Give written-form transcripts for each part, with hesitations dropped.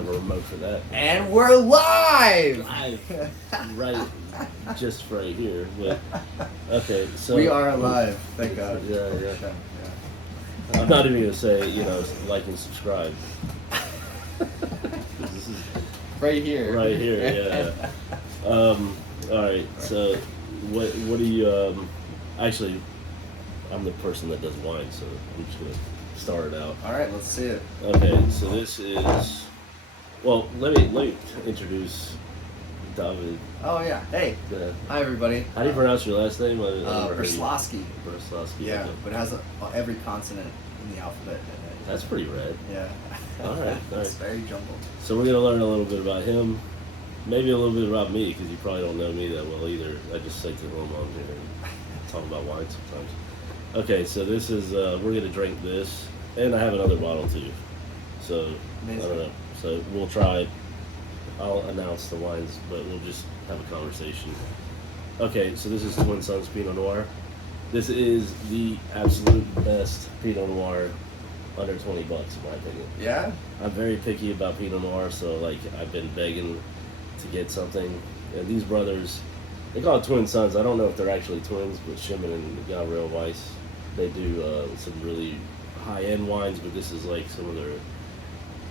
have a remote for that. And we're live! Right, just right here. But, okay, so We are live, thank God. Yeah. I'm not even gonna say, like and subscribe. This is Right here. right here, yeah. All right. So, what do you? Actually, I'm the person that does wine, so I'm just gonna start it out. Alright, let's see it. Okay, so this is. Well, let me introduce David. Oh yeah, hey. Hi everybody. How do you pronounce your last name? Berslowski. Berslowski. Yeah, Okay. but it has every consonant in the alphabet in it. That's pretty rad. Yeah. Alright. It's very jumbled. So we're gonna learn a little bit about him, maybe a little bit about me, because you probably don't know me that well either. I just say to him on here and talk about wine sometimes. Okay, so this is we're gonna drink this, and I have another bottle too. So Amazing. I don't know. So we'll try. I'll announce the wines, but we'll just have a conversation. Okay, so this is Twin Sons Pinot Noir. This is the absolute best Pinot Noir, under $20 in my opinion. Yeah? I'm very picky about Pinot Noir, so like I've been begging to get something. And these brothers, they call it Twin Sons. I don't know if they're actually twins, but Shimon and Gabriel Weiss, they do some really high-end wines, but this is like some of their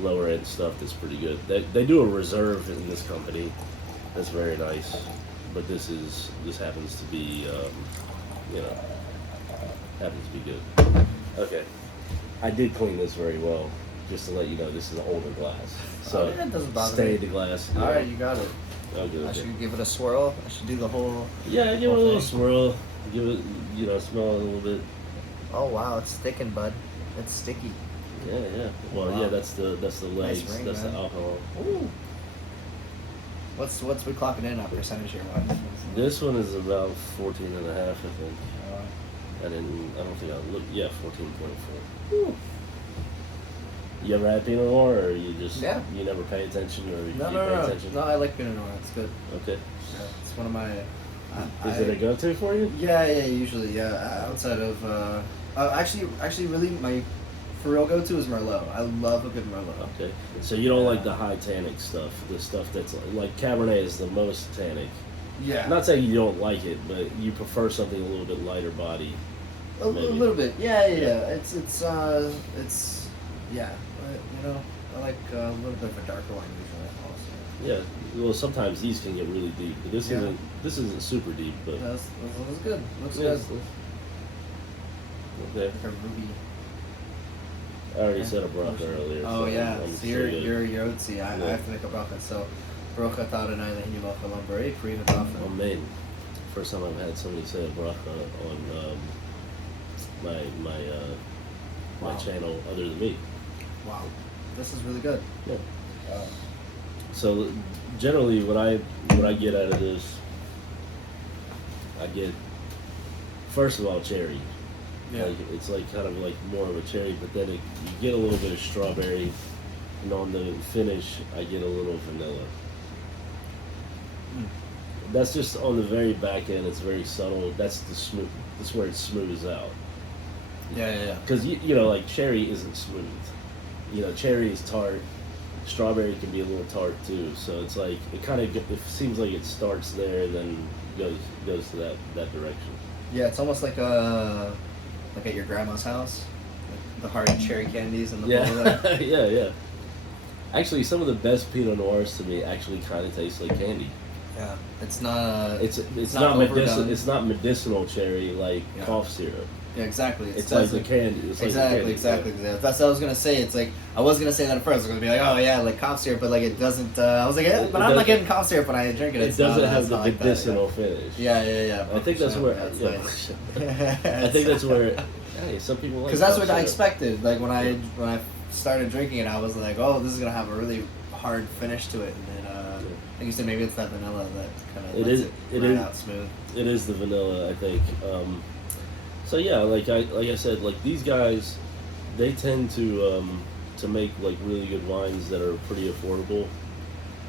lower-end stuff that's pretty good. They do a reserve in this company that's very nice, but this happens to be, happens to be good. Okay. I did clean this very well, just to let you know this is an older glass. So yeah, it doesn't bother stay me. the glass. Alright, you got it. Okay. I should give it a swirl. I should do the whole... Yeah, give it a whole little thing. swirl. Give it, smell it a little bit. Oh wow, it's thickened, bud. It's sticky. Yeah. Well, Wow. yeah, that's the legs. ring, That's man. the alcohol. Ooh. What's we clocking in on percentage here? What? This one is about 14 and a half, I think. Uh, I don't think I looked. Yeah, 14.4. Ooh. You ever had Pinot Noir, or you just Yeah. you never pay attention, or you pay No. attention? No, I like Pinot Noir. It's good. Okay. Yeah, it's one of my. Is it a go-to for you? Yeah, usually, yeah. Outside of, actually, really, my for real go-to is Merlot. I love a good Merlot. Okay. So you don't like the high tannic stuff, the stuff that's like Cabernet is the most tannic. Yeah, I'm not saying you don't like it, but you prefer something a little bit lighter body. a little bit. Yeah. It's yeah. I like a little bit of a darker wine usually also. Yeah. Well, sometimes these can get really deep, but this Yeah. isn't super deep, but That's good. Looks yeah, good. okay. Like a ruby. I already Yeah. said a bracha earlier. Oh so yeah, I'm so still good. you're Yotzi. I have to make a bracha. So, bracha taranai lehin yimach olam barei pri Oh v'dafen. man, first time I've had somebody say a bracha on my Wow. channel other than me. Wow, this is really good. Yeah. So generally, what I get out of this, I get first of all cherry. Yeah. Like, it's like kind of like more of a cherry, but then you get a little bit of strawberry, and on the finish, I get a little vanilla. Mm. That's just on the very back end. It's very subtle. That's the smooth. That's where it smooths out. Yeah. Because like cherry isn't smooth. Cherry is tart. Strawberry can be a little tart too. So it's like it seems like it starts there and then goes to that direction. Yeah, it's almost like at your grandma's house, like the hard cherry candies and the bowl of that. Yeah. Actually, some of the best Pinot Noirs to me actually kind of taste like candy. Yeah, it's not. It's not not medicinal. overdone. It's not medicinal cherry like Yeah. cough syrup. Yeah, exactly. It's like the candy. It's like the candy. Exactly. That's what I was gonna say. It's like I was gonna say that at first. I was gonna be like, oh yeah, like cough syrup, but like it doesn't. I was like, yeah, but I'm not getting cough syrup when I drink it. It It's doesn't not, have it's the not like that, medicinal finish. Yeah. I think that's where. That's Yeah. nice. I think that's where. Hey, some people like. Because that's cough what I syrup. expected. Like when I started drinking it, I was like, oh, this is gonna have a really hard finish to it, and then like you said, maybe it's that vanilla that kind of lets it ride out smooth. It is the vanilla, I think. So yeah, like I said, like these guys, they tend to make like really good wines that are pretty affordable.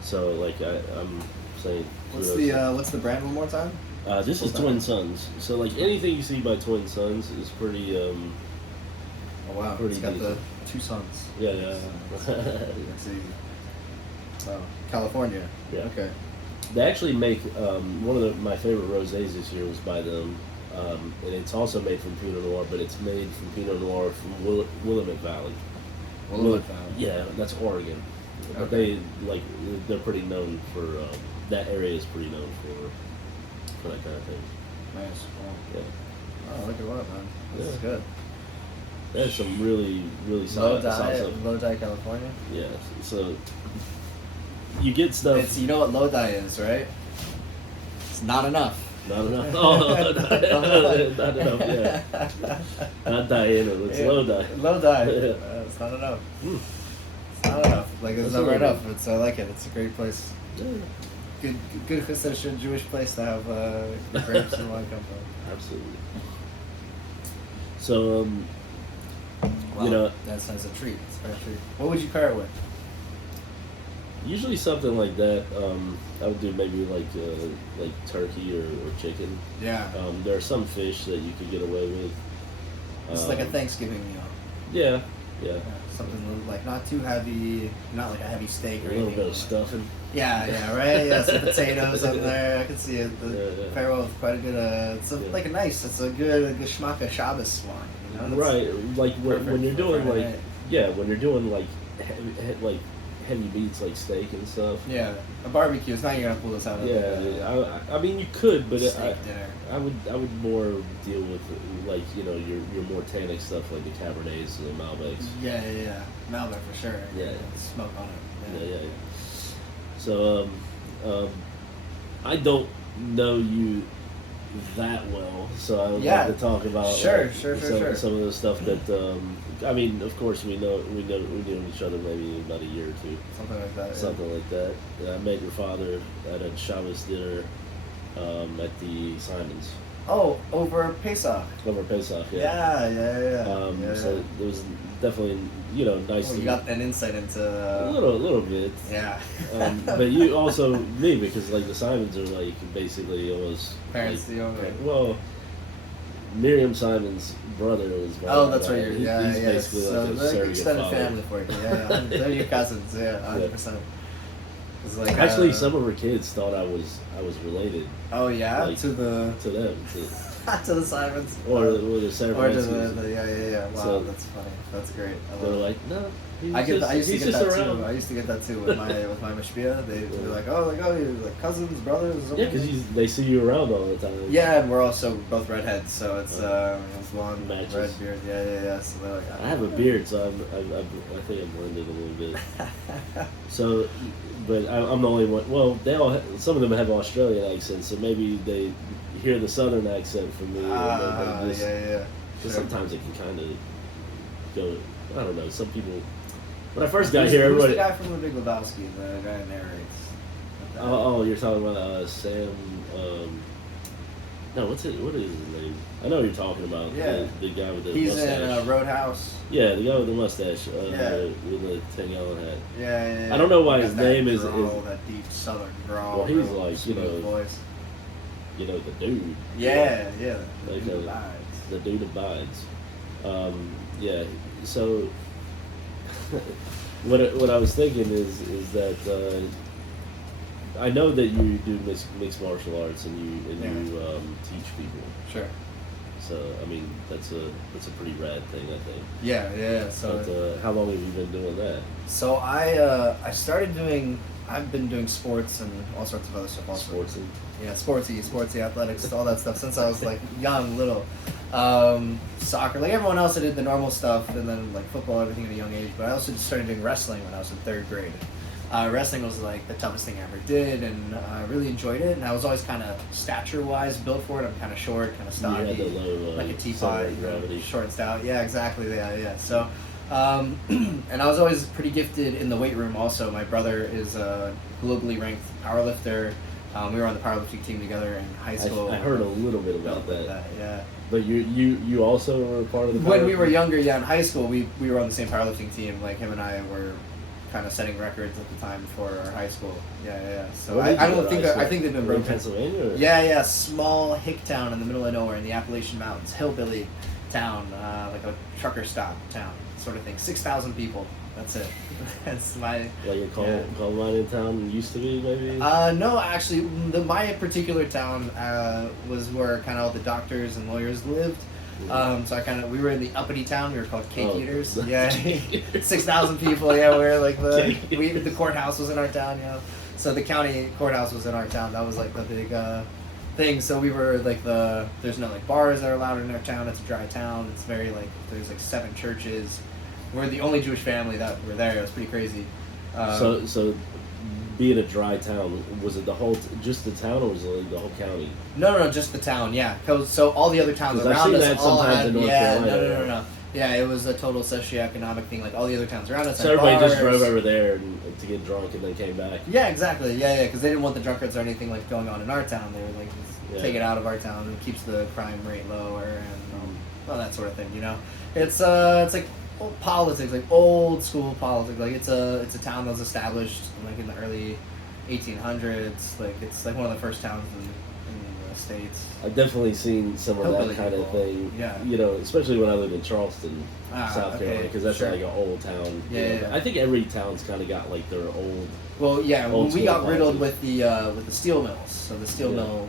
So like I'm saying. What's the brand one more time? This is Twin Sons. So like anything you see by Twin Sons is pretty. Oh wow, Pretty it's got decent. the two sons. Yeah. That's easy. Oh, California. Yeah. Okay. They actually make one of my favorite rosés this year was by them, and it's also made from Pinot Noir, but it's made from Pinot Noir from Willamette Valley. Willamette Valley. Yeah, that's Oregon. But Okay. they're pretty known for that area is pretty known for that kind of thing. Nice. Wow. Yeah, Oh, look at what, man. This is Yeah. good. there's some really solid Lodi, stuff. Lodi, California. Yeah, so you get stuff. It's, you know what Lodi is, right? It's not enough. Not enough. Oh, not enough. Yeah, not Diana. It's Lodi. Lodi. Yeah. It's not enough. Mm. It's not enough. Like, it's That's never really enough. I like it. It's a great place. Yeah, Good Christian Jewish place to have grapes and wine come from. absolutely. So, Wow, you know, that's a treat. It's a treat. What would you pair it with? usually something like that. I would do maybe like turkey or chicken. Yeah. There are some fish that you could get away with. It's like a Thanksgiving meal. Yeah, yeah. Something like not too heavy, not like a heavy steak A or little anything. bit of stuffing. Yeah, right. Yeah, some potatoes on there. I can see it. Yeah. Pair well with quite a good. It's Yeah. like a nice. It's a good schmack of Shabbos wine. You know? That's Right, like when perfect you're for doing Friday like night. when you're doing like heavy meats like steak and stuff. Yeah, a barbecue. It's not you're gonna pull this out. Of Yeah, I mean you could, but steak dinner. I would more deal with like your more tannic stuff like the Cabernets and the Malbecs. Yeah. Malbec for sure. Yeah. Smoke on it. Yeah. So I don't know you that well, so I would Yeah. like to talk about Sure. some of the stuff that I mean, of course we knew each other maybe about a year or two, Something like that. Yeah. something like that. And I met your father at a Shabbos dinner at the Simons Oh, over Pesach. over Pesach. Yeah. So it was definitely nice. Oh, to you got an insight into. a little bit. Yeah. But you also me because like the Simons are like basically almost Parents like, the owner. well, Miriam Simon's brother was my Oh, that's rabbi. right. He's basically So like a they're surrogate extended father. family for you. Yeah. They're your cousins. Yeah, 100%. It's like Actually, some of her kids thought I was related Oh yeah, like, to the to them, to the Simons. or the Or to Saravanskis. the yeah. Wow, So- that's funny. That's great. I They're love it. like, no, I used to he's get just that around. too. I used to get that too with my mashpia. They'd be like, oh, you're like cousins, brothers. Yeah, because they see you around all the time. Yeah, and we're also both redheads, so it's blonde, Matches. red beard. Yeah. So they're like, I have a beard, so I think I'm blended a little bit. So, but I'm the only one. Well, some of them have Australian accents, so maybe they hear the southern accent from me. and they just- yeah. Because Sure. sometimes it can kind of go. I don't know. Some people. When I first got Who's- here, who's everybody. the guy from The Big Lebowski? The guy who narrates. Oh, you're talking about Sam. No, what is his name? I know what you're talking about. Yeah. The guy with the He's mustache. in Roadhouse. Yeah, the guy with the mustache. Yeah. With the 10-gallon hat. Yeah. I don't know why He's his got name that is- drawl, that deep Southern drawl. Well, he's real like, smooth voice. The dude. Yeah. Like Dude a- vibes. The dude abides. Yeah. So what I was thinking is that I know that you do mixed martial arts and you teach people. Sure. So I mean that's a pretty rad thing, I think. Yeah. So. But how long have you been doing that? So I started doing. I've been doing sports and all sorts of other stuff also. Sportsing. Yeah, sportsy, athletics, all that stuff since I was like young, little. Soccer, like everyone else, I did the normal stuff, and then like football, everything at a young age. But I also just started doing wrestling when I was in 3rd grade. Wrestling was like the toughest thing I ever did, and I really enjoyed it. And I was always kind of stature-wise built for it. I'm kind of short, kind of You stocky, had the low like a teapot, center of gravity. short and stout. Yeah, exactly. Yeah. So, and I was always pretty gifted in the weight room. Also, my brother is a globally ranked powerlifter. We were on the powerlifting team together in high school. I heard a little bit about that. Yeah. But you also were part of the. When we were powerlifting? younger, in high school, we were on the same powerlifting team. Like him and I were kind of setting records at the time for our high school. Yeah. So Where I did you don't go to think high I school? think they've been Were in broken. Pennsylvania. Or? Yeah. Small hick town in the middle of nowhere in the Appalachian Mountains, hillbilly town, like a trucker stop town, sort of thing. 6,000 people. That's it. That's my. Like a Yeah. coal mining town used to be, maybe? No, actually, my particular town was where kind of all the doctors and lawyers lived. So we were in the uppity town. We were called Cake Eaters. Yeah, 6,000 people. Yeah, we were like the courthouse was in our town. You know, so the county courthouse was in our town. That was like the big thing. So we were like there's no like bars that are allowed in our town. It's a dry town. It's very like there's like 7 churches. We're the only Jewish family that were there. It was pretty crazy. So being a dry town, was it just the town, or was it like the whole county? No, just the town. Yeah, so all the other towns 'Cause I've around seen us that all sometimes had. in North Yeah, Carolina. no. Yeah, it was a total socioeconomic thing. Like all the other towns around us. So had everybody just bars. drove over there to get drunk and then came back. Yeah, exactly. Yeah, because they didn't want the drunkards or anything like going on in our town. They were like, just take it out of our town and keeps the crime rate lower and all that sort of thing. You know, it's like old politics, like old school politics. Like it's a town that was established like in the early 1800s. Like it's like one of the first towns in the States. I've definitely seen some of Hillbilly that kind of people. thing. Yeah. You know, especially when I lived in Charleston, South okay, Carolina, because that's sure. like an old town. you Yeah. know. I think every town's kind of got like their old. Well, yeah, Old when we school got riddled politics. with the steel mills, so the steel Yeah. mill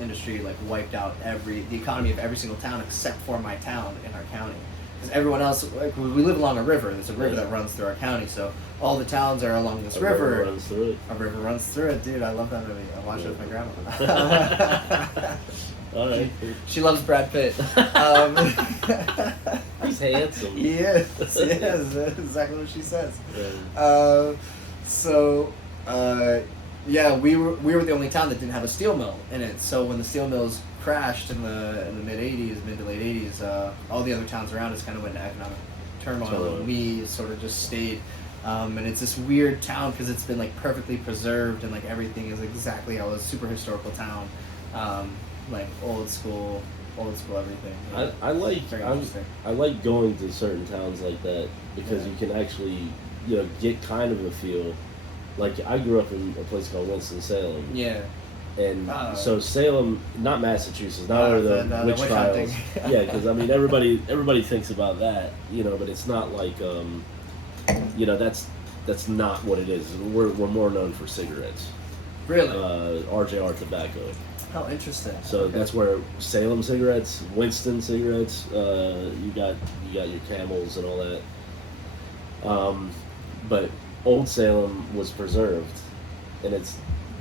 industry like wiped out the economy of every single town except for my town in our county, because everyone else like we live along a river. There's a river Yeah. that runs through our county, so all the towns are along this A river river. runs through it. A river runs through it, dude. I love that movie. I watched it with my grandma. All right. She loves Brad Pitt. He's handsome. Yes, that's exactly what she says. Yeah. Yeah, we were the only town that didn't have a steel mill in it. So when the steel mills crashed in the mid to late '80s, all the other towns around us kind of went into economic turmoil, and we sort of just stayed. And it's this weird town because it's been like perfectly preserved and like everything is exactly how a super historical town, like old school everything. Yeah. I like Very interesting. I like going to certain towns like that because Yeah. you can actually get kind of a feel. Like I grew up in a place called Winston-Salem, Yeah. and Oh. so Salem, not Massachusetts, not where the the witch witch trials. hunting. Yeah, because I mean everybody thinks about that, but it's not like that's not what it is. We're more known for cigarettes, Really? RJR tobacco. Oh, interesting. So Okay. that's where Salem cigarettes, Winston cigarettes. You got your Camels and all that. But Old Salem was preserved, and it's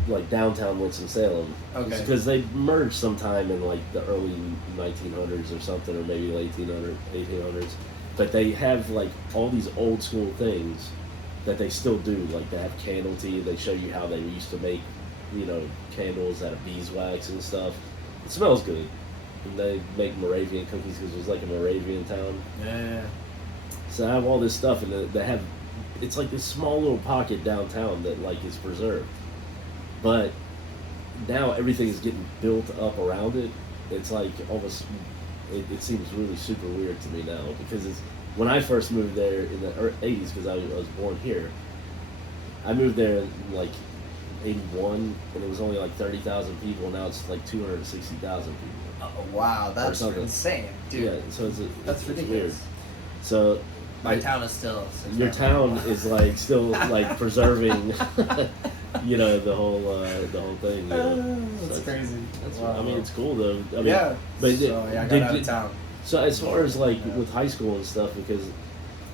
like downtown Winston-Salem. Okay. Because they merged sometime in like the early 1900s or something, or maybe late 1800s. But they have like all these old school things that they still do. Like they have candle tea. They show you how they used to make, candles out of beeswax and stuff. It smells good. And they make Moravian cookies because it was like a Moravian town. Yeah. So I have all this stuff, and they have, it's like this small little pocket downtown that like is preserved. But now everything is getting built up around it. It's like almost, it seems really super weird to me now because when I first moved there in the 80s, because I was born here, I moved there in like 81, and it was only like 30,000 people, and now it's like 260,000 people. Oh, wow, that's something. insane, dude. Yeah, so That's it's ridiculous. weird. So My town is still. your town is like still like preserving, the whole thing. That's So crazy. I mean, it's cool though. I mean, Yeah. but So I got did out you- of town. So as far as like Yeah. with high school and stuff, because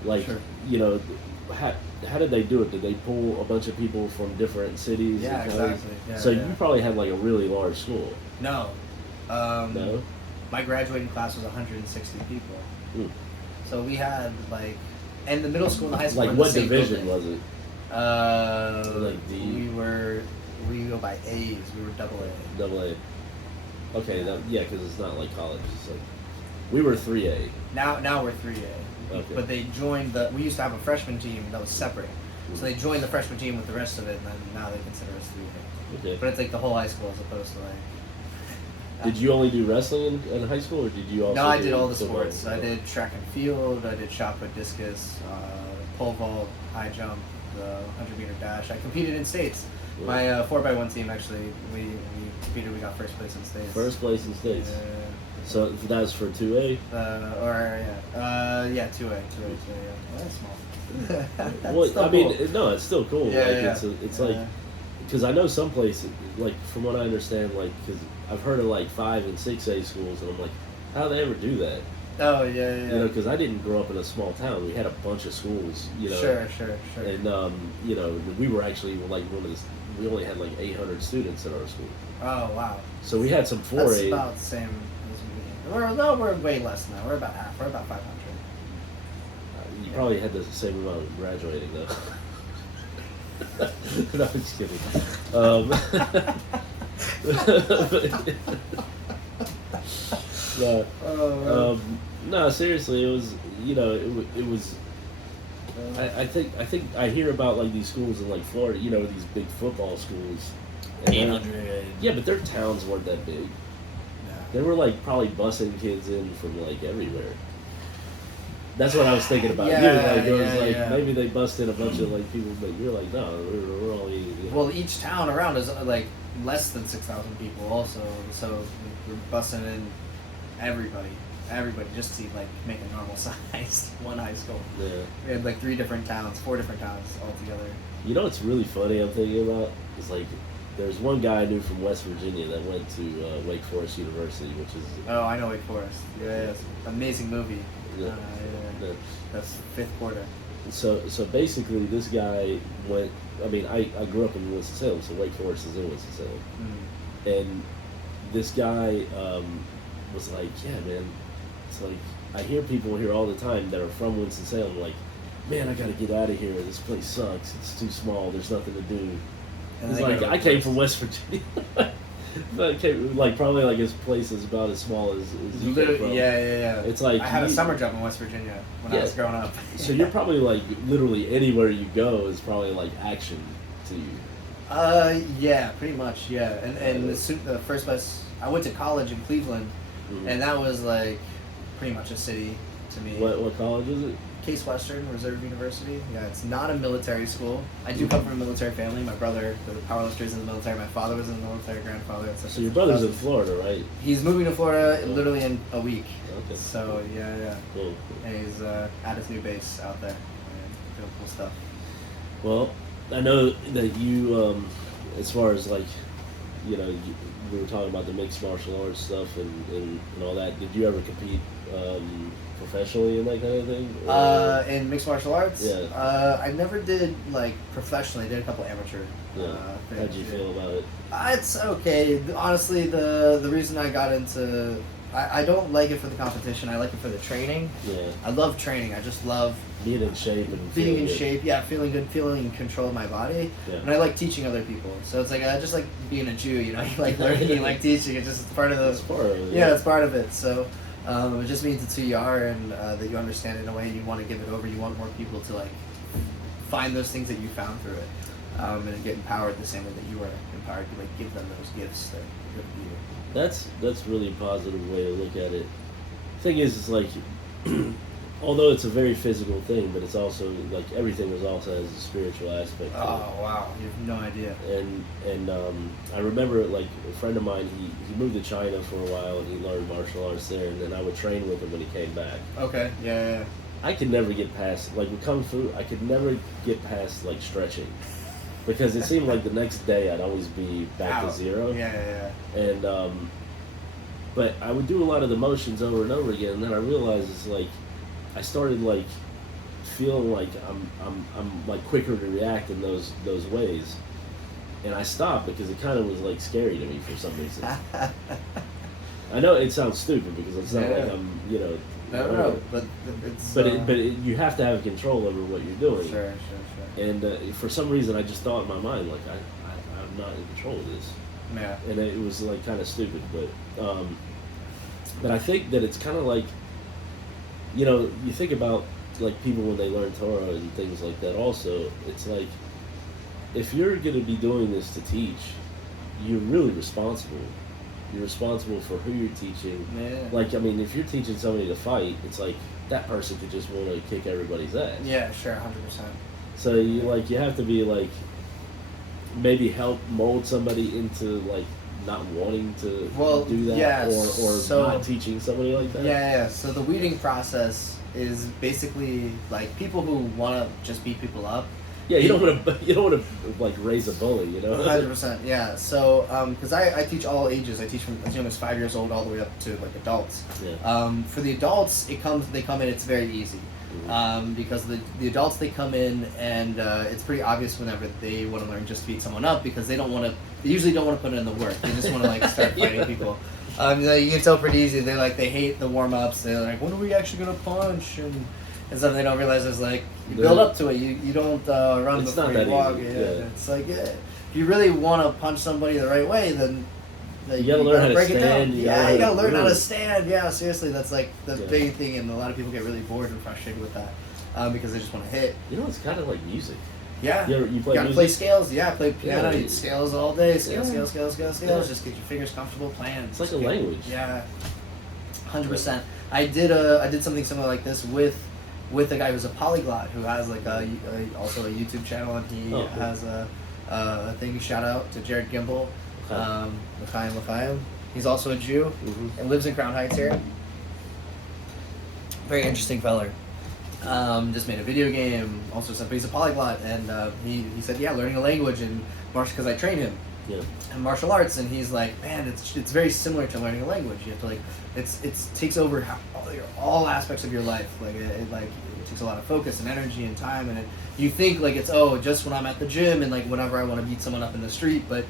like Sure. how did they do it? Did they pull a bunch of people from different cities? Yeah, and counties? exactly. Yeah, so yeah. you probably had like a really large school. No. No. My graduating class was 160 people. Hmm. So we had and the middle school and the high school. Like were in the what same division building. was it? Like D? We go by A's. We were double A. Double A. Okay, because it's not like college. It's like we were 3A. Now we're 3A. Okay. But they joined we used to have a freshman team that was separate. So they joined the freshman team with the rest of it, and then now they consider us 3A. Okay. But it's like the whole high school as opposed to Did you only do wrestling in high school, or did you also? No, I do did all the football? sports. I did track and field. I did shot put, discus, pole vault, high jump, the 100-meter dash. I competed in states. Yeah. My 4x1 team actually, we competed. We got first place in states. First place in states. Yeah. So that was for 2A. 2A. Yeah. Well, that's small. Well, Still I mean, cool. no, it's still cool. Yeah, Like yeah. it's Yeah. like because I know some places, like from what I understand, like because I've heard of like 5 and 6A schools, and I'm like, how do they ever do that? Oh yeah, yeah. You know, Yeah. because I didn't grow up in a small town. We had a bunch of schools. You know, Sure. and you know, we were actually like one of the. We only had like 800 students in our school, Oh wow. so we had some That's 4A. about the same as me. We're way less now. We're about half. We're about 500. You Yeah. probably had the same amount of graduating though. No, I'm just kidding. No, Oh, no, seriously, it was you know it was. man. I think I hear about like these schools in like Florida, you know, these big football schools. And they're- 800. Yeah, but their towns weren't that big. No. They were like probably busing kids in from like everywhere. That's what I was thinking about. Yeah, you. Like it was yeah, like yeah. maybe they busted a bunch of like people, but you're like no, we're only. You know. Well, each town around is like less than 6,000 people, also. So we're busting in everybody, just to like make a normal size one high school. Yeah. We had like 4 different towns altogether. You know what's really funny? I'm thinking about is like there's one guy I knew from West Virginia that went to Wake Forest University, which is Oh, I know Wake Forest. Yeah, it's amazing movie. Yeah. Yeah. the, That's fifth quarter. so basically this guy went. I mean, I grew up in Winston-Salem, so Wake Forest is in Winston-Salem, Mm. and this guy was like, yeah, man, it's like I hear people here all the time that are from Winston-Salem, like, man, I gotta get out of here. This place sucks. It's too small. There's nothing to do. And He's they like, go to I came Wake from West Virginia. But like probably like his place is about as small as you came Literally, from. yeah. It's like I had a you- summer job in West Virginia when I Yeah. was growing up. So you're probably like literally anywhere you go is probably like action to you. Yeah, pretty much, yeah. And the first place I went to college in Cleveland, Mhm. and that was like pretty much a city to me. What college is it? Case Western Reserve University. Yeah, it's not a military school. I do come from a military family. My brother, the powerlifter, is in the military. My father was in the military. Grandfather. Et cetera, So your et brother's in cetera. Florida, right? He's moving to Florida literally in a week. Okay. So yeah. Cool. And he's at his new base out there. And doing cool stuff. Well, I know that you, as far as like, you know, we were talking about the mixed martial arts stuff and all that. Did you ever compete professionally in that kind of thing? Or- In mixed martial arts, Yeah. I never did like professionally. I did a couple amateur. yeah. Things. How'd you feel about it? It's okay. Honestly, the reason I got into I don't like it for the competition. I like it for the training. Yeah. I love training. I just love Being in shape and being feeling in good. shape. Yeah, feeling good, feeling in control of my body. Yeah. And I like teaching other people. So it's like I just like being a Jew. You know, you like learning, you like teaching. It's just part of the It's part of it, yeah, it's part of it. So it just means it's who you are and that you understand it in a way. You want to give it over. You want more people to like find those things that you found through it, and get empowered the same way that you were empowered. You like give them those gifts that give you. That's really a positive way to look at it. Thing is, it's like, although it's a very physical thing, but it's also like everything is also has a spiritual aspect. to it. Oh wow, you have no idea. And I remember like a friend of mine. He moved to China for a while and he learned martial arts there. And then I would train with him when he came back. Okay, yeah. I could never get past like with kung fu. I could never get past like stretching because it seemed like the next day I'd always be back to Out. zero. Yeah. And but I would do a lot of the motions over and over again, and then I realized it's like I started like feeling like I'm like quicker to react in those ways, and I stopped because it kind of was like scary to me for some reason. I know it sounds stupid because it's not like Yeah. I'm no, No, but it's. but you have to have control over what you're doing. Sure. And for some reason, I just thought in my mind like I'm not in control of this. Yeah. And it was like kind of stupid, but I think that it's kind of like, you know, you think about like people when they learn Torah and things like that. Also, it's like if you're going to be doing this to teach, you're really responsible. You're responsible for who you're teaching. Yeah. Like, I mean, if you're teaching somebody to fight, it's like that person could just want to kick everybody's ass. Yeah, sure, 100%. So you have to be like maybe help mold somebody into like not wanting to Well, do that yeah, or so- not teaching somebody like that. Yeah. So the weeding process is basically like people who want to just beat people up. Yeah, you don't want to like raise a bully, you know. 100%, yeah. So, because I teach all ages. I teach from as young as 5 years old all the way up to like adults. Yeah. For the adults, they come in. It's very easy, because the adults they come in and it's pretty obvious whenever they want to learn just to beat someone up because they don't want to. They usually don't want to put in the work. They just want to like start fighting people. You can tell pretty easy. They hate the warm ups. They're like, when are we actually gonna punch? And stuff they don't realize is like you build up to it. You don't run It's before not you that walk. easy, Yeah. yeah. It's like if you really want to punch somebody the right way, then You gotta learn how to break it down. stand. Yeah, you gotta learn how to move. stand. Yeah, seriously, that's like the Yeah. big thing, and a lot of people get really bored and frustrated with that because they just want to hit. You know, it's kind of like music. Yeah, You play gotta music? play scales. Yeah, play piano. Yeah. You scales all day. Scales. Yeah. Scales. Yeah. Just get your fingers comfortable playing. It's like a language. Yeah, 100%. I did something similar like this with a guy who's a polyglot who has like also a YouTube channel, and he Oh, cool. has a thing. Shout out to Jared Gimble, Okay. L'chaim. He's also a Jew Mhm. and lives in Crown Heights here. Very interesting feller. Just made a video game, also stuff. But he's a polyglot, and he said, yeah, learning a language and because I train him Yeah. in martial arts, and he's like, man, it's very similar to learning a language. You have to like, it takes over all aspects of your life. Like it takes a lot of focus and energy and time, and you think like it's just when I'm at the gym and like whenever I want to beat someone up in the street, but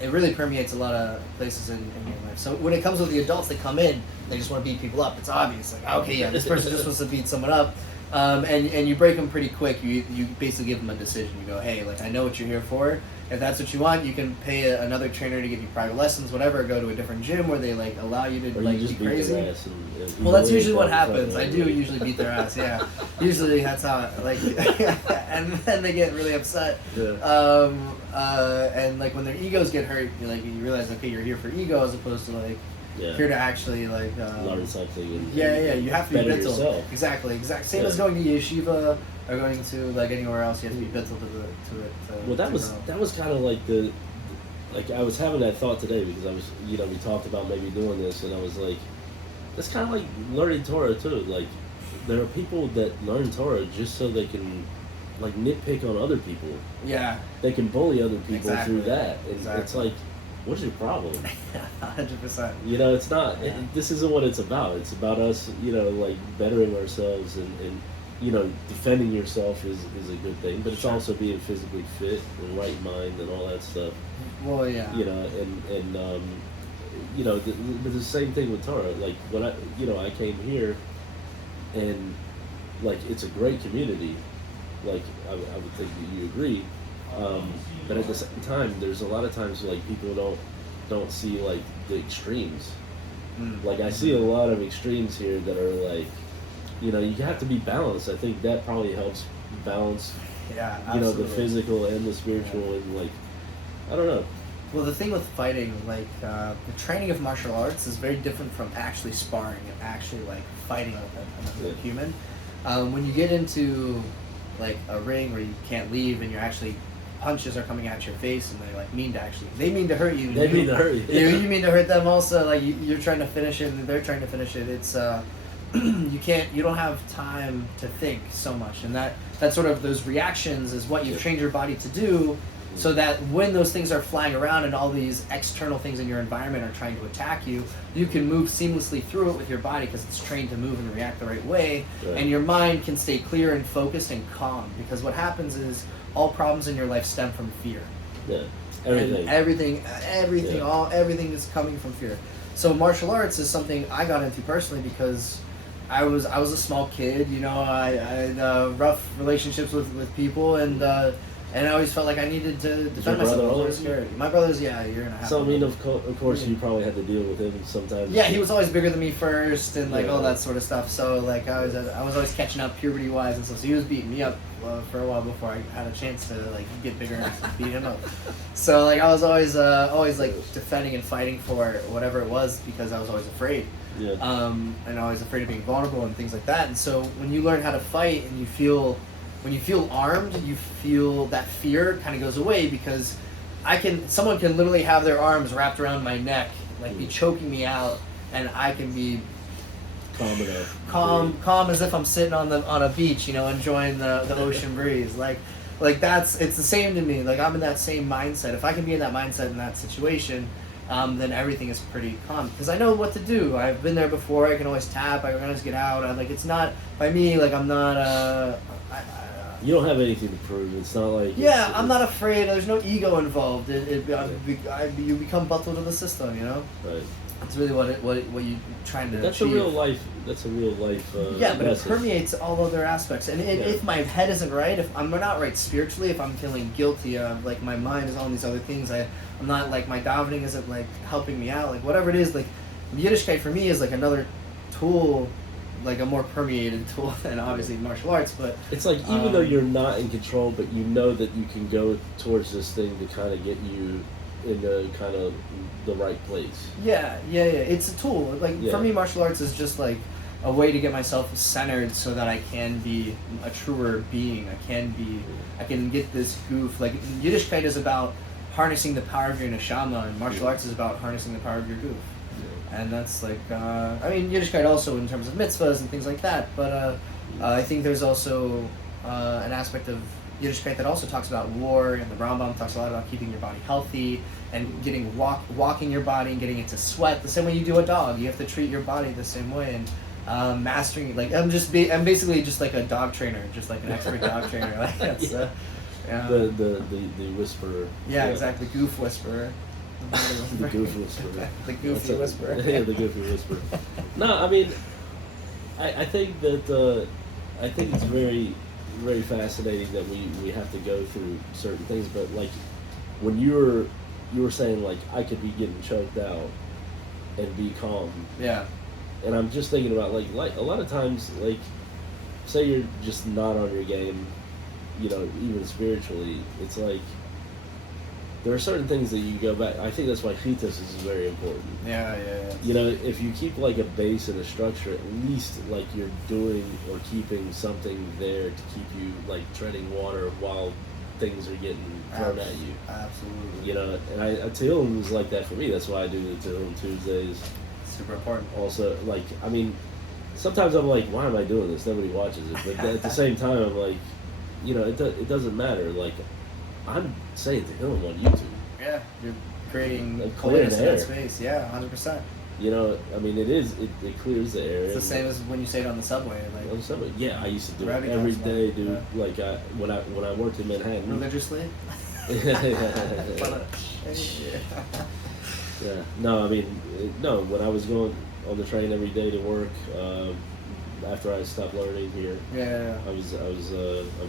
it really permeates a lot of places in your life. So when it comes with the adults, they come in, they just want to beat people up. It's obvious, like okay, yeah, this person just wants to beat someone up. And you break them pretty quick. You basically give them a decision. You go, hey, like I know what you're here for. If that's what you want, you can pay another trainer to give you private lessons, whatever. Go to a different gym where they like allow you to Or like you just be beat crazy. their ass and Well, that's humiliate usually what them in front happens. of I do everybody. usually beat their ass. Yeah, usually that's how like, and then they get really upset. Yeah. And like when their egos get hurt, you realize okay, you're here for ego as opposed to like Yeah. here to actually like Learn something. And, yeah, you have to be better mental. yourself. Exactly. Same Yeah. as going to yeshiva or going to like anywhere else. You have to be mental to it. Well, that to was grow. kind of like I was having that thought today because I was we talked about maybe doing this, and I was like, that's kind of like learning Torah too. Like there are people that learn Torah just so they can like nitpick on other people. Yeah, They can bully other people Exactly. through that. And Exactly. it's like, what's your problem? 100%. You know, it's not. Yeah. This isn't what it's about. It's about us, like bettering ourselves and defending yourself is a good thing. But it's Sure. also being physically fit and right mind and all that stuff. Well, yeah. But the same thing with Torah. Like when I came here, and like it's a great community. Like I would think that you agree. But at the same time, there's a lot of times like people don't see like the extremes. Like I see a lot of extremes here that are like, you have to be balanced. I think that probably helps balance, Yeah, the absolutely. physical and the spiritual, and like, I don't know. Well, the thing with fighting, like the training of martial arts, is very different from actually sparring and actually like fighting with another Yeah. human. When you get into like a ring where you can't leave and you're actually punches are coming at your face and they mean to hurt you. They mean to hurt you. You mean to hurt them also. Like you're trying to finish it and they're trying to finish it. It's you don't have time to think so much, and that sort of those reactions is what you've Yeah. trained your body to do. So that when those things are flying around and all these external things in your environment are trying to attack you, you can move seamlessly through it with your body because it's trained to move and react the right way. Right. And your mind can stay clear and focused and calm. Because what happens is all problems in your life stem from fear. Yeah, And everything. everything, Yeah. everything is coming from fear. So martial arts is something I got into personally because I was a small kid. I had rough relationships with people and I always felt like I needed to defend your myself. brother I was older always than you? scared. My brother's a year and a half. So I mean, older. of course, you probably had to deal with him sometimes. Yeah, he was always bigger than me first, and Yeah. all that sort of stuff. So like I was always catching up puberty wise and stuff. So he was beating me up for a while before I had a chance to get bigger and beat him up. So like I was always defending and fighting for whatever it was because I was always afraid. Yeah. And I was afraid of being vulnerable and things like that. And so when you learn how to fight and when you feel armed, you feel that fear kind of goes away because someone can literally have their arms wrapped around my neck, like be choking me out, and I can be calm enough. calm as if I'm sitting on a beach, enjoying the ocean breeze. Like it's the same to me. Like I'm in that same mindset. If I can be in that mindset in that situation, then everything is pretty calm because I know what to do. I've been there before. I can always tap. I can always get out. It's not by me. Like I'm not. You don't have anything to prove. It's not like I'm not afraid. There's no ego involved. You become buckled to the system. Right. That's really what you trying to. That's achieve. a real life. That's a real life. Yeah, but message. it permeates all other aspects. And if my head isn't right, if I'm not right spiritually, if I'm feeling guilty, like my mind is on these other things, I'm not like my davening isn't like helping me out. Like whatever it is, like Yiddishkeit for me is like another tool, like a more permeated tool than obviously martial arts. But it's like even though you're not in control, but you know that you can go towards this thing to kind of get you in the kind of the right place. Yeah. It's a tool. Like for me, martial arts is just like a way to get myself centered so that I can be a truer being. I can get this goof. Like Yiddishkeit is about harnessing the power of your neshama, and martial arts is about harnessing the power of your goof. Yeah. And that's like, Yiddishkeit also in terms of mitzvahs and things like that. But I think there's also an aspect of Yiddishkeit that also talks about war, and the Rambam talks a lot about keeping your body healthy and getting walking your body and getting it to sweat the same way you do a dog. You have to treat your body the same way, and mastering. Like I'm basically just like a dog trainer, just like an expert dog trainer. Like that's The whisperer. Yeah, exactly. Goof whisperer. The goof whisperer. The goofy whisperer. Yeah, the goofy whisperer. No, I mean, I think that I think it's very, very fascinating that we have to go through certain things. But like when you were saying like I could be getting choked out and be calm. Yeah. And I'm just thinking about like a lot of times, like say you're just not on your game, even spiritually, it's like there are certain things that you go back. I think that's why chitas is very important. Yeah. If you keep like a base and a structure, at least like you're doing or keeping something there to keep you like treading water while things are getting thrown at you. Absolutely. And Tehillim was like that for me. That's why I do the Tehillim Tuesdays. Super important. Also, like, I mean, sometimes I'm like, why am I doing this? Nobody watches it. But at the same time, I'm like, it doesn't matter. Like, I'm saying Tehillim on YouTube. Yeah, you're creating clear in that space. Yeah, 100%. I mean, it clears the air. It's the same as when you say it on the subway. Like on the subway. Yeah, I used to do it every every day, dude. Yeah. Like when I worked in Manhattan. Religiously. Yeah. No, I mean, when I was going on the train every day to work, after I stopped learning here. Yeah. I was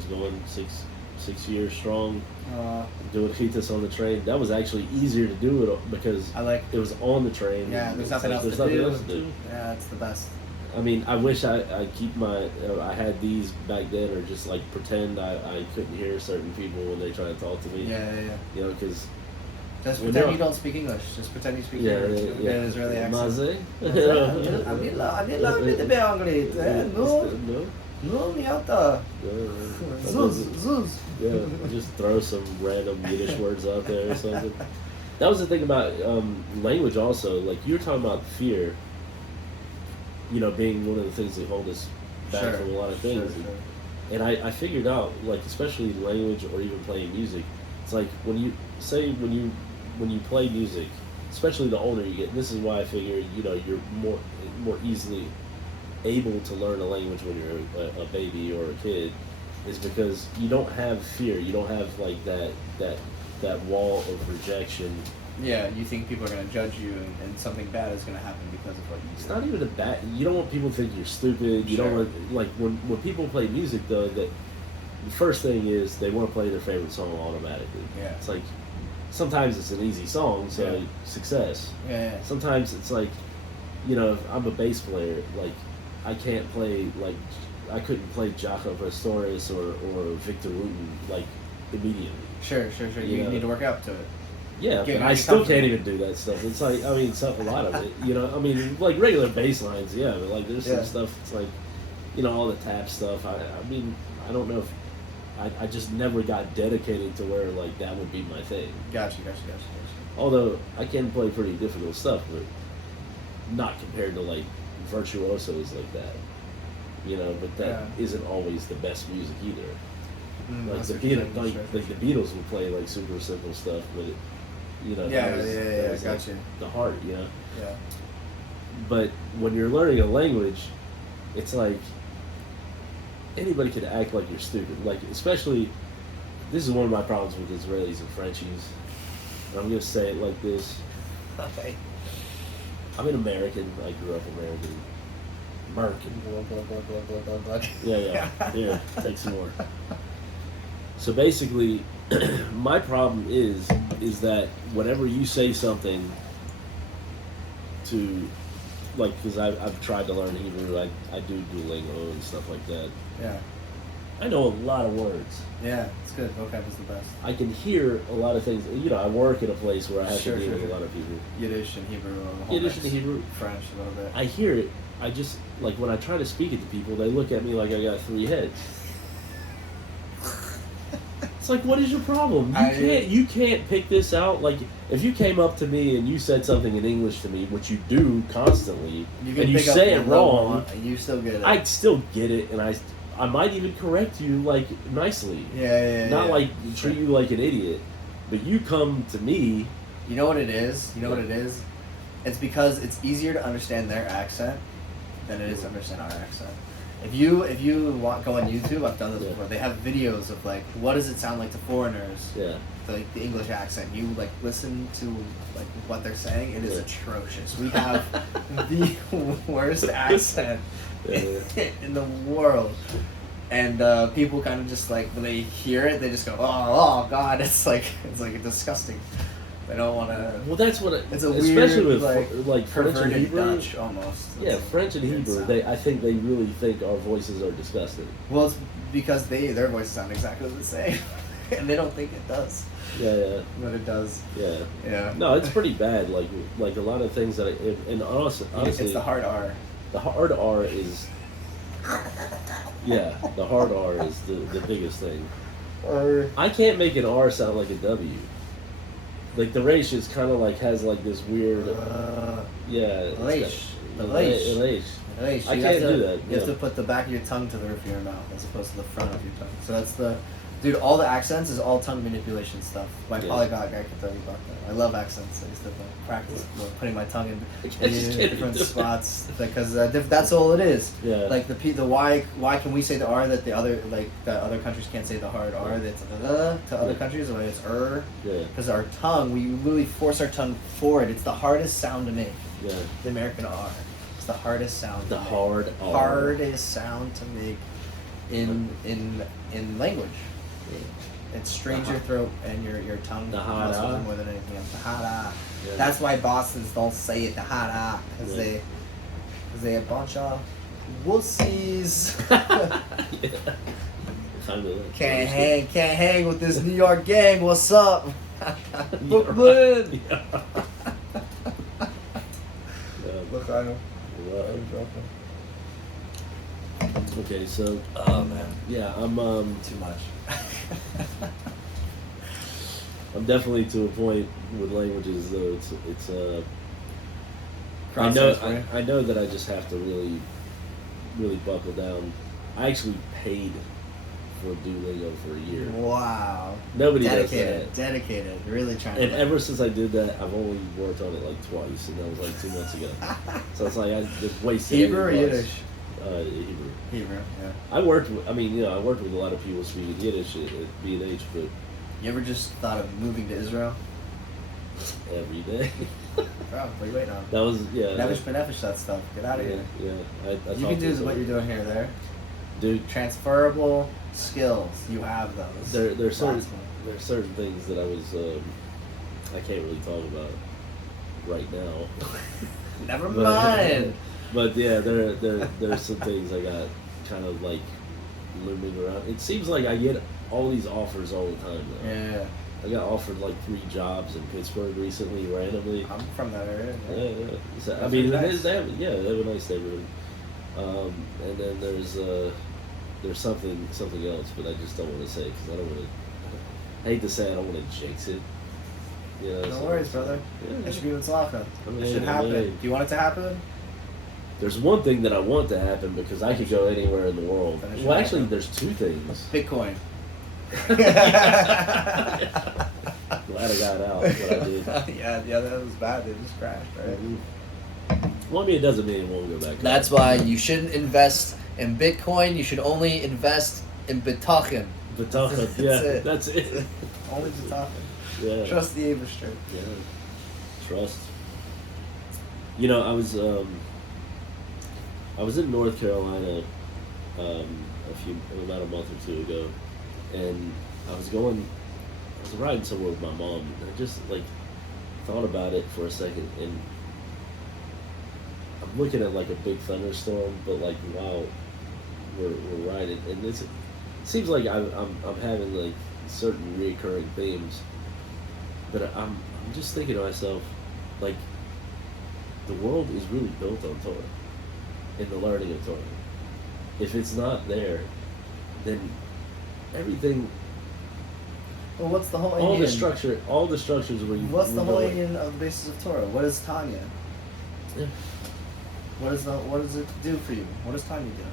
going 6 years strong. Doing chitas on the train. That was actually easier to do it because it was on the train. Yeah, there's nothing else to do. Yeah, it's the best. I mean, I wish I keep I had these back then, or just like pretend I couldn't hear certain people when they try to talk to me. Yeah. Because just pretend you don't speak English. Just pretend you speak English. Yeah. An Israeli accent. Maze? No, miata. Zuz. Yeah, just throw some random Yiddish words out there or something. That was the thing about language also. Like you were talking about fear, being one of the things that hold us back from a lot of things. Sure. And I figured out, like, especially language or even playing music, it's like when you play music, especially the older you get, and this is why I figure, you're more easily able to learn a language when you're a baby or a kid, is because you don't have fear. You don't have like that wall of rejection. Yeah, you think people are going to judge you, and something bad is going to happen because of what you do. It's not even a bad. You don't want people to think you're stupid. You don't want, like, when people play music though, that the first thing is they want to play their favorite song automatically. Yeah. It's like sometimes it's an easy song, so success. Yeah. Sometimes it's like, if I'm a bass player, like I can't play, like I couldn't play Jaco Pastorius or Victor Wooten like immediately. Sure. You need to work up to it. Yeah, but I still can't even do that stuff. It's like, I mean, a lot of it, I mean, like regular bass lines, yeah, but like there's some stuff that's like, all the tap stuff. I mean, I don't know if I just never got dedicated to where like that would be my thing. Gotcha. Although I can play pretty difficult stuff, but not compared to like virtuosos like that. You know, but that isn't always the best music either. Like that's the what you're saying, Beatles, sure. like the Beatles would play like super simple stuff, but it, you know, Yeah, that was got you. the heart, you know. Yeah. But when you're learning a language, it's like anybody could act like you're stupid. Like especially, this is one of my problems with Israelis and Frenchies. And I'm gonna say it like this. Okay. I'm an American. I grew up American. Yeah. Here, take some more. So basically, my problem is that whenever you say something to, like, because I've tried to learn Hebrew, I do Duolingo and stuff like that. Yeah. I know a lot of words. Yeah, it's good. Vocab is the best. I can hear a lot of things. You know, I work at a place where I have Sure, to deal sure, with sure. a lot of people. Yiddish and Hebrew. The whole Yiddish mix. and Hebrew. French a little bit. I hear it. I just, like, when I try to speak it to people, they look at me like I got 3 heads. It's like, what is your problem? You can't pick this out. Like, if you came up to me and you said something in English to me, which you do constantly, You can and you pick up say it what level wrong, on- you still get it. I'd still get it, and I might even correct you, like, nicely. yeah. Not yeah. like treat you like an idiot. But you come to me. You know what it is? You know what it is? It's because it's easier to understand their accent than it is to understand our accent. If you go on YouTube, I've done this Yeah. before. They have videos of like what does it sound like to foreigners, Yeah. like the English accent. You like listen to like what they're saying. It is Yeah. atrocious. We have the worst accent Yeah. in the world. And people kind of just like when they hear it, they just go, "Oh God!" It's like disgusting. They don't want to. Well, that's what It's a especially weird, with like French and perverted Hebrew. Dutch almost. Yeah, That's French and weird Hebrew. sound. I think they really think our voices are disgusting. Well, it's because their voices sound exactly the same, and they don't think it does, Yeah. but it does. Yeah. Yeah. No, it's pretty bad. Like a lot of things that and honestly, It's the hard R. the hard R is. Yeah, the hard R is the biggest thing. I can't make an R sound like a W. Like the Resh is kind of like has like this weird. Yeah. it's Leish. got- The Leish. Leish. Nice. I You can't have to, do that, You have yeah. to put the back of your tongue to the roof of your mouth as opposed to the front of your tongue. So that's the. Dude, all the accents is all tongue manipulation stuff. My Yeah. polyglot guy can tell you about that. I love accents. I used to practice putting my tongue in just kidding. different spots because that's all it is. Yeah. Like the why can we say the R that the other countries can't say the hard R that's to other Yeah. countries or it's Yeah. because our tongue we really force our tongue forward. It's the hardest sound to make. Yeah. The American R. It's the hardest sound. The to make. hard R. Hardest sound to make in language. It strains your throat and your tongue. The hard muscles R. more than anything else. The hard R. Yeah. That's why Boston's don't say it the hard R because Yeah. they a bunch of wussies. Yeah. Kind of like Can't hang with this New York gang. What's up? Brooklyn. Yeah. Look, I Okay, so Oh man, yeah, I'm too much. I'm definitely to a point with languages though. It's Process, right? I know that I just have to really buckle down. I actually paid for Duolingo for a year. Wow. Nobody Dedicated. does that. Dedicated. Really trying And to. ever since I did that, I've only worked on it like twice, and that was like 2 months ago. So it's like I just wasted. Hebrew or $80. Yiddish? Hebrew. Hebrew. Yeah. I worked with a lot of people speaking Yiddish at B&H, but You ever just thought of moving to Israel? every day. Bro, what are you waiting on? That was, yeah. Nevish benefish that stuff. Get out of Yeah, here. yeah. I You talked can to do what someone. you're doing here, there. Dude, Transferable skills. You have those. there's Lots of certain things that I was, I can't really talk about right now. them. Never But- mind. But yeah, there's some things I got kind of like looming around. It seems like I get all these offers all the time though. Yeah. I got offered like 3 jobs in Pittsburgh recently, randomly. I'm from that area. Yeah, yeah. So, I That's mean, pretty it nice. is, they have a nice neighborhood. And then there's something else, but I just don't want to say because I don't want to. I hate to say I don't want to jinx it. You know, No so- worries, brother. Yeah. It should be what's locking. I mean, It should I happen. mean- Do you want it to happen? There's one thing that I want to happen because I could go anywhere in the world. Finish Well, it actually, up. there's two things. Bitcoin. Glad I got out. What I did. yeah, that was bad. They just crashed, right? Well, I mean, it doesn't mean it won't go back. That's up. why you shouldn't invest in Bitcoin. You should only invest in Bitcoin. That's it. That's it. Only Bitcoin. Yeah. Trust the Averster. Yeah. Trust. You know, I was in North Carolina about a month or two ago, and I was riding somewhere with my mom, and I just like thought about it for a second, and I'm looking at like a big thunderstorm, but like while we're riding, and it seems like I'm having like certain reoccurring themes, but I'm just thinking to myself, like, the world is really built on Torah, and the learning of Torah. If it's not there, then everything, Well, what's the whole all Indian? the structures where you. What's the you whole know, Indian of the basis of Torah? What is Tanya? Yeah. What does it do for you? What does Tanya do?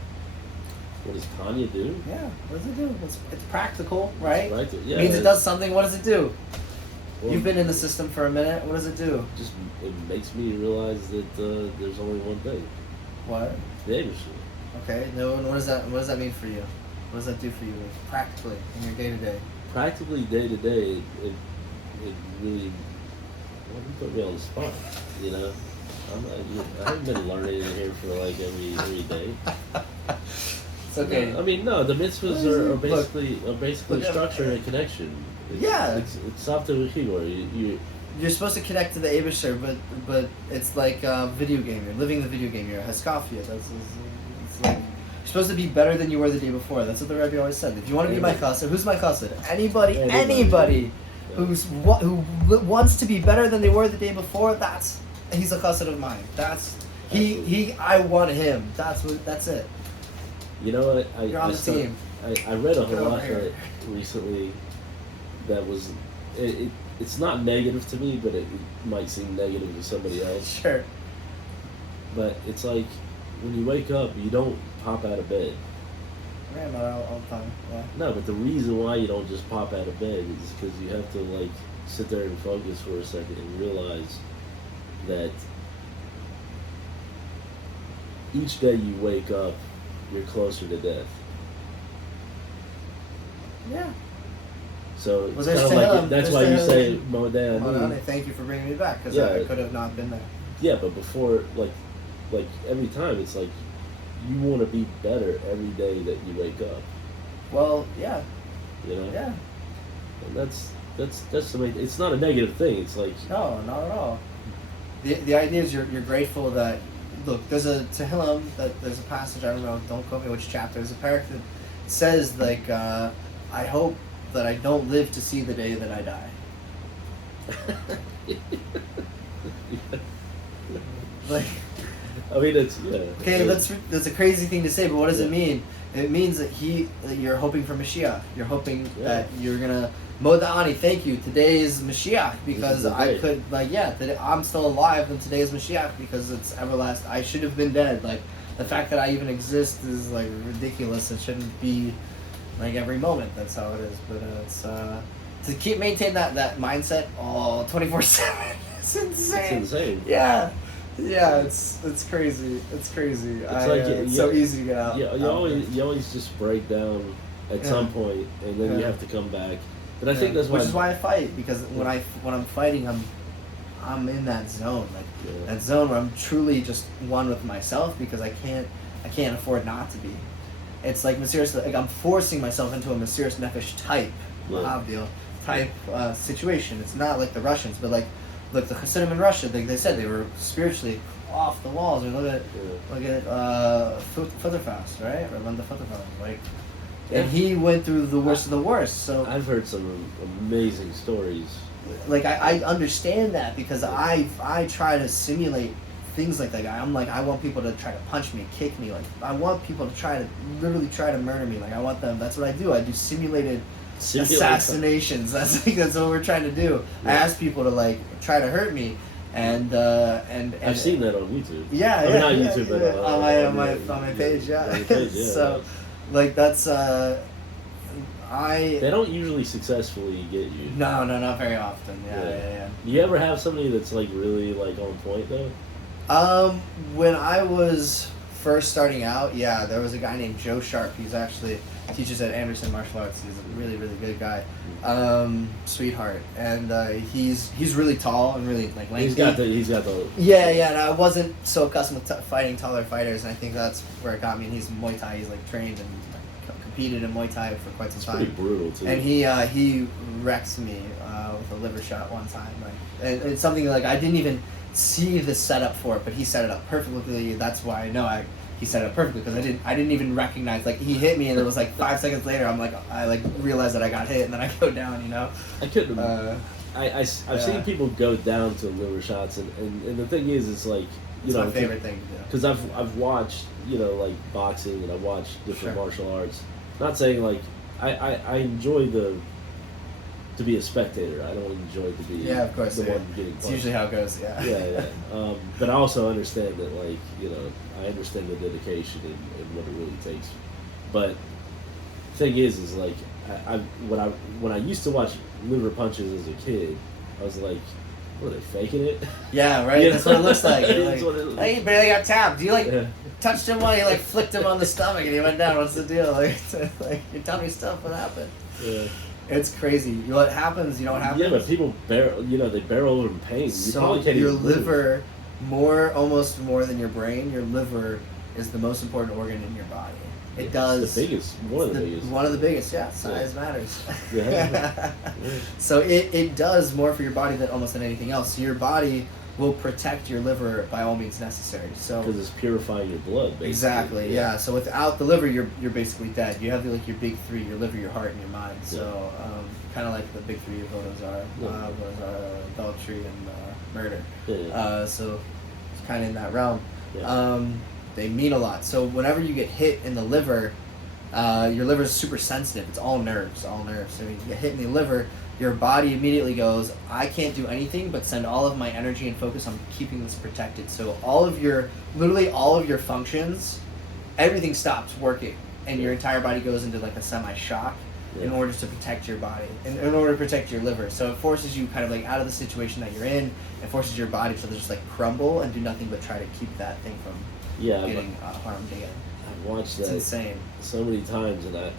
What does Tanya do? Yeah, what does it do? It's practical, right? Right. Yeah. Means it does something. What does it do? Well, You've been in the system for a minute. What does it do? Just it makes me realize that there's only one thing. What? The Abishur. Okay. No. And what does that mean for you? What does that do for you practically in your day to day? Practically day to day, it really. Well, you put me on the spot. You know, I haven't been learning in here for like every day. It's okay. No, I mean, no. The mitzvahs are basically look, structure and connection. Yeah. It's Savta V'chibur. You You're supposed to connect to the Abishur, but it's like a video game. You're living the video game. You're a Haskafia. It's like you're supposed to be better than you were the day before. That's what the Rebbe always said. If you want to be my chassid, who's my chassid? Anybody Yeah. who wants to be better than they were the day before. He's a chassid of mine. I want him. That's it. You know what? You're on the team. I read a Get over halacha here. recently that was it's not negative to me, but it might seem negative to somebody else. Sure. But it's like when you wake up, you don't pop out of bed. Yeah, not all the time. Yeah. No, but the reason why you don't just pop out of bed is because you have to like sit there and focus for a second and realize that each day you wake up, you're closer to death. Yeah. So Well, it's there's kind of like Tehillim, that's there's why you Tehillim. say Modeh Well, Ani. honey, thank you for bringing me back because Yeah. I could have not been there. Yeah, but before like every time it's like you want to be better every day that you wake up. Well, yeah, You know. yeah. And that's the main. It's not a negative thing. It's like No, not at all. The idea is you're grateful that look. There's a Tehillim that there's a passage, I don't know, don't quote me which chapter. There's a paragraph that says like I hope that I don't live to see the day that I die. Like, I mean, it's okay, that's a crazy thing to say, but what does it Yeah. mean? It means that you're hoping for Mashiach. You're hoping Yeah. that you're gonna Moda'ani, thank you. Today is Mashiach because This is the I day. could today I'm still alive and today is Mashiach because it's everlasting. I should have been dead. Like the fact that I even exist is like ridiculous. It shouldn't be like every moment. That's how it is. But it's to maintain that mindset all 24/7. It's insane. It's insane. Yeah. Yeah, it's crazy. It's crazy. It's so easy to get out. Yeah, you always just break down at Yeah. some point, and then you Yeah. have to come back. But I think that's which is why I fight because when I'm fighting, I'm in that zone, like Yeah. that zone where I'm truly just one with myself because I can't afford not to be. It's like like I'm forcing myself into a Mesiras Nefesh type, Yeah. type situation. It's not like the Russians, but like the Hasidim in Russia, they said they were spiritually off the walls. I mean, look at Futterfast, right? Or Linda Futterfast, like. And he went through the worst of the worst. So I've heard some amazing stories. like I understand that because I try to simulate things like that. I'm like I want people to try to punch me, kick me. Like I want people to literally try to murder me. Like I want them. That's what I do. I do simulated assassinations. That's what we're trying to do. I Yeah. ask people to like try to hurt me, and I've seen that on YouTube. Yeah, I mean, yeah, not yeah, YouTube, but on my page, yeah. On your page, yeah. So, like that's I. They don't usually successfully get you. No, not very often. Yeah. Do you ever have somebody that's like really like on point though? When I was first starting out, yeah, there was a guy named Joe Sharp. He's actually teaches at Anderson Martial Arts. He's a really, really good guy, sweetheart, and he's really tall and really like lengthy. He's got the. Yeah, and I wasn't so accustomed to fighting taller fighters, and I think that's where it got me. And he's Muay Thai. He's like trained and competed in Muay Thai for quite some time. Pretty brutal too. And he wrecked me with a liver shot one time. Like, and it's something like I didn't even see the setup for it, but he set it up perfectly. That's why I know he set it up perfectly because I didn't even recognize, like, he hit me and it was like 5 seconds later I realized that I got hit and then I go down, you know. I couldn't. I've seen people go down to liver shots and the thing is it's like it's my favorite thing to do because I've watched like boxing and I've watched different martial arts. Not saying like I enjoy to be a spectator. I don't enjoy to be of course, the one getting punched. It's usually how it goes. Yeah. But I also understand that like I understand the dedication and what it really takes. But thing is like when I used to watch liver punches as a kid, I was like, what are they faking it? Yeah, right. That's what it looks like. That's what it looks like. Hey, you barely got tapped. You touched him while you flicked him on the stomach and he went down. What's the deal? Like your tummy stuff. What happened? Yeah. It's crazy. You know what happens? You know what happens? Yeah, but people they barrel in pain. So your liver, almost more than your brain, your liver is the most important organ in your body. It does. It's the biggest. One of the biggest. One of the biggest, yeah. Size matters. Yeah. So it does more for your body than almost than anything else. So your body will protect your liver by all means necessary. So because it's purifying your blood, basically. Exactly, yeah. So without the liver, you're basically dead. You have your big three: your liver, your heart, and your mind. So kind of like the big three of those are adultery and murder. Yeah. So it's kind of in that realm. Yeah. They mean a lot. So whenever you get hit in the liver, your liver is super sensitive. It's all nerves. So when you get hit in the liver, your body immediately goes, I can't do anything but send all of my energy and focus on keeping this protected. So literally all of your functions, everything stops working, and your entire body goes into like a semi-shock in order to protect your body, in order to protect your liver. So it forces you kind of out of the situation that you're in. It forces your body to just crumble and do nothing but try to keep that thing from getting harmed again. I've watched that. It's insane. So many times, and I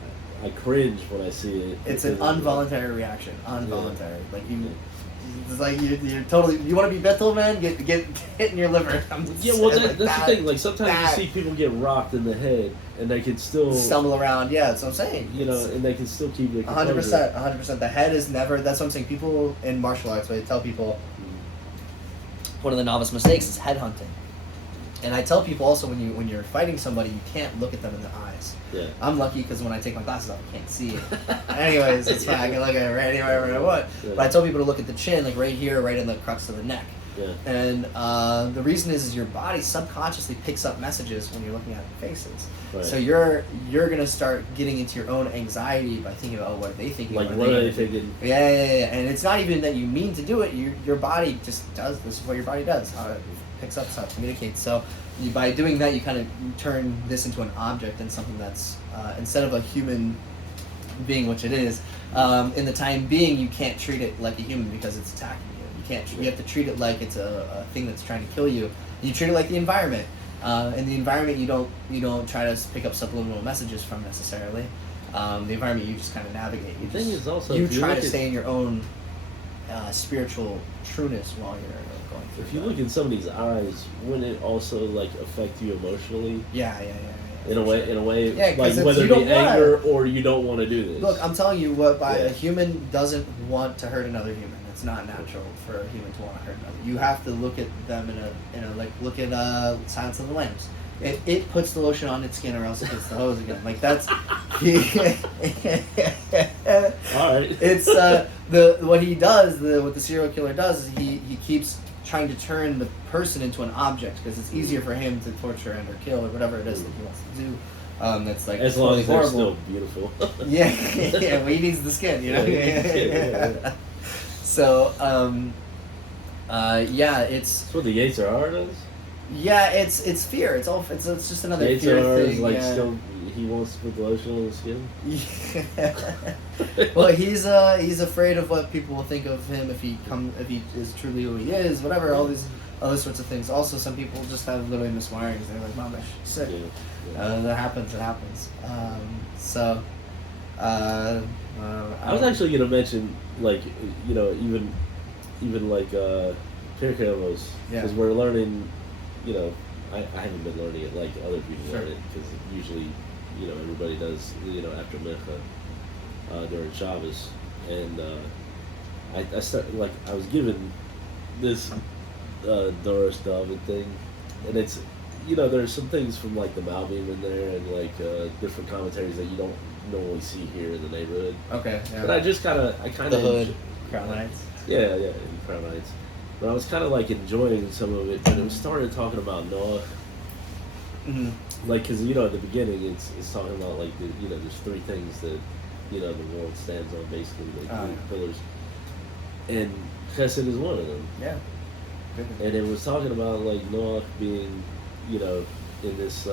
cringe when I see it. It's an involuntary reaction. Involuntary. Yeah. It's like you're totally. You want to be Bethel, man? Get hit in your liver. That's the thing. Like sometimes you see people get rocked in the head, and they can still stumble around. Yeah, that's what I'm saying. And they can still keep their 100%. The head is never. That's what I'm saying. People in martial arts, when they tell people, one of the novice mistakes is head hunting. And I tell people also when you're fighting somebody, you can't look at them in the eyes. Yeah. I'm lucky because when I take my glasses off, I can't see it. Anyways, it's fine. I can look at it right anywhere I want. Yeah. But I tell people to look at the chin, like right here, right in the crux of the neck. Yeah. And the reason is your body subconsciously picks up messages when you're looking at faces. Right. So you're gonna start getting into your own anxiety by thinking about what are they thinking? Like what are they thinking? Yeah. And it's not even that you mean to do it. Your body just does. This is what your body does. It picks up stuff, communicates. So by doing that, you kind of turn this into an object and something that's instead of a human being, which it is. In the time being, you can't treat it like a human because it's attacking you. You can't. You have to treat it like it's a thing that's trying to kill you. You treat it like the environment. In the environment, you don't try to pick up subliminal messages from necessarily. The environment you just kind of navigate. The thing is also you try to stay in your own spiritual trueness while you're going through. If you look in somebody's eyes, wouldn't it also affect you emotionally? Yeah. In a way, yeah, like whether it be anger or you don't want to do this. Look, I'm telling you what. A human doesn't want to hurt another human. It's not natural for a human to want to hurt another. You have to look at them look at Silence of the Lambs. It puts the lotion on its skin or else it gets the hose again. That's all right. It's what he does. What the serial killer does is he keeps trying to turn the person into an object because it's easier for him to torture and or kill or whatever it is that he wants to do. That's as long as they're still beautiful. yeah. Well, he needs the skin, you know. Yeah. So, Yeah, it's That's what the Yates are is. it's fear. It's just another Yates fear are thing. like yeah. still he wants to put the lotion on his skin. Yeah. Well, he's afraid of what people will think of him if he is truly who he is. Whatever, all these other sorts of things. Also, some people just have literally miswirings. They're like, "Mom, I'm sick." Yeah, yeah. That happens. It happens. So. I was actually gonna mention like even like Pirkamos Yeah. because we're learning. I haven't been learning it like other people Sure. learn it because usually everybody does after Mincha during Shabbos, and I started like I was given this Doris David thing, and it's there's some things from like the Malbim in there and like different commentaries that you don't normally see here in the neighborhood. Okay. Yeah. But I kind of the hood, Crown Heights. Yeah, in Crown Heights. But I was kind of like enjoying some of it, but it was started talking about Noah. Mm-hmm. Like, because at the beginning, it's talking about like there's three things that the world stands on, basically, like three pillars, and Chesed is one of them. Yeah. Good. And it was talking about like Noah being, in this,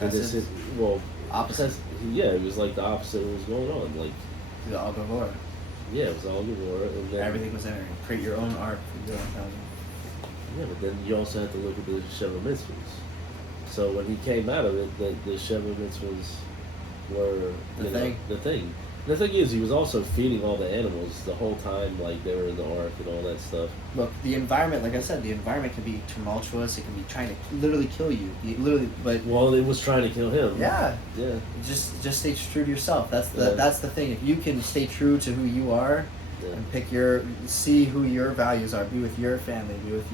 Chesed? well, Opposite. yeah, it was like the opposite of what was going on. Like, The Al Gavor. yeah, it was all Gevurah, and then Everything was in there. Create your own art for your own thousand. yeah, but then you also have to look at the Sheva Mitzvahs. So when he came out of it, the Sheva Mitzvahs were the thing. The thing is, he was also feeding all the animals the whole time, like they were in the ark and all that stuff. Look, the environment, like I said, the environment can be tumultuous. It can be trying to literally kill you. But Well, it was trying to kill him. yeah, Yeah. just stay true to yourself. That's the thing. If you can stay true to who you are, Yeah. and see who your values are, be with your family, be with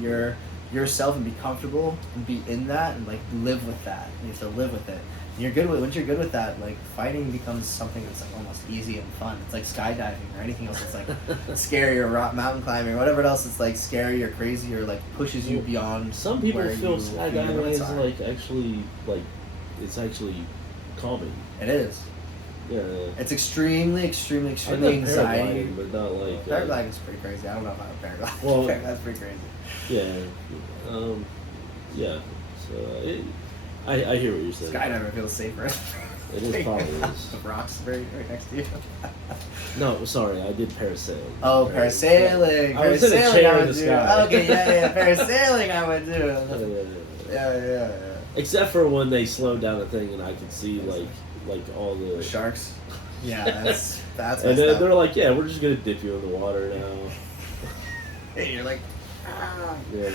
yourself, and be comfortable and be in that, and like live with that. You have to live with it. And once you're good with that, like fighting becomes something that's like almost easy and fun. It's like skydiving or anything else that's like scary, or rock mountain climbing or whatever else that's like scary or crazy or like pushes you beyond. Some people where feel your skydiving limits is are. like it's actually calming. It is. Yeah. It's extremely I've anxiety. done paragliding, but not like Paragliding is pretty crazy. I don't know about paragliding. Well- That's pretty crazy. Yeah. Yeah. So I hear what you're saying. Skydiving feels safer. It is probably is. The rocks right next to you. No, sorry, I did parasailing. Oh, parasailing. I was in a Parasailing chair I in would the do. sky. Okay, yeah. Parasailing I would Yeah, do. Yeah. Except for when they slowed down the thing and I could see like all The the sharks. Yeah, that's and messed up. they're like, yeah, we're just gonna dip you in the water now. Hey, you're like, ah. Yeah.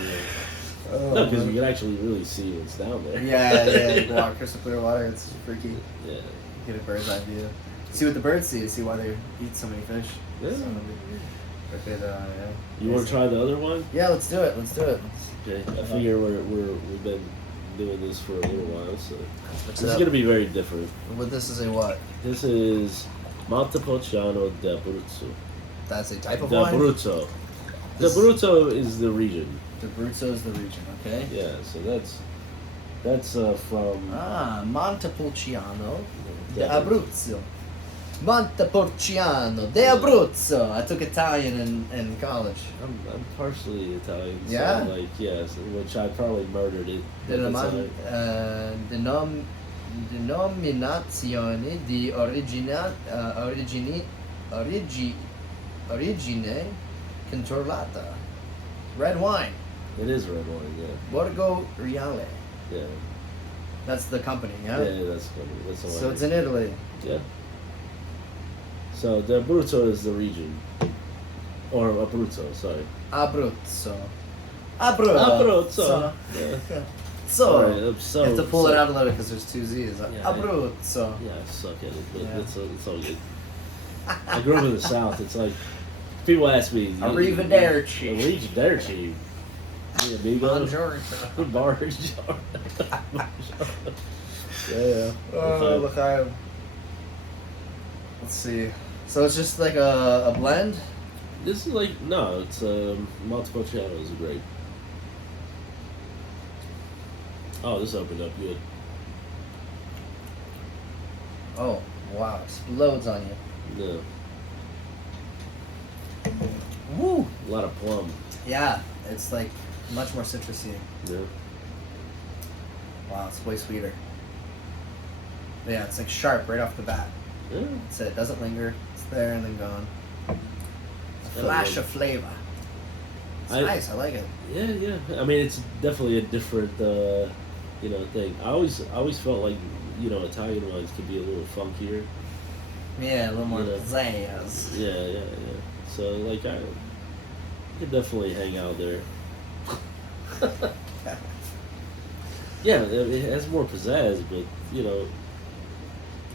Oh, No, because man. you can actually really see what's down there. Yeah. Water, crystal clear water. It's freaky. Yeah. Get a bird's eye view. See what the birds see. See why they eat so many fish. Yeah. So, but yeah. You want to try the other one? Yeah, let's do it. Okay. I figure we've been doing this for a little while, so What's this is gonna be very different. What this is a what? This is Montepulciano d'Abruzzo. That's a type of wine. D'Abruzzo. This- D'Abruzzo is the region. D'Abruzzo is the region. Okay. Yeah, so that's from Montepulciano D'Abruzzo. d'Abruzzo. Montepulciano d'Abruzzo. I took Italian in college. I'm partially Italian, Yeah? so like yes, which I probably murdered it. Denominazione di origine controllata. Red wine. It is red wine, yeah. Borgo Reale. Yeah. That's the company, yeah? Yeah, that's funny. That's the So wine. it's in Italy. Yeah. So the Abruzzo is the region. Or Abruzzo, sorry. Abruzzo. Abruzzo. Yeah. So, Alright, so you have to pull it out a little because there's two Z's. Yeah, Abruzzo. Yeah, I suck at it, but Yeah. it's all good. I grew up in the South. It's like people ask me. Arrivederci. Arrivederci. Yeah, amigo. Buongiorno. Barge. Yeah. Oh, l'chaim. Let's see. So it's just like a blend? This is like no, it's Montepulciano is a grape. Oh, this opened up good. Oh, wow. Explodes on you. No. Woo! A lot of plum. Yeah, it's like much more citrusy. Yeah. Wow, it's way sweeter. But yeah, it's like sharp right off the bat. Yeah. That's it. It doesn't linger. It's there and then gone. A flash of flavor. It's nice. I like it. Yeah, yeah. I mean, it's definitely a different, thing. I always felt like, Italian wines could be a little funkier. Yeah, a little more You know. pizzazz. Yeah. So like I could definitely hang out there. Yeah, it has more pizzazz, but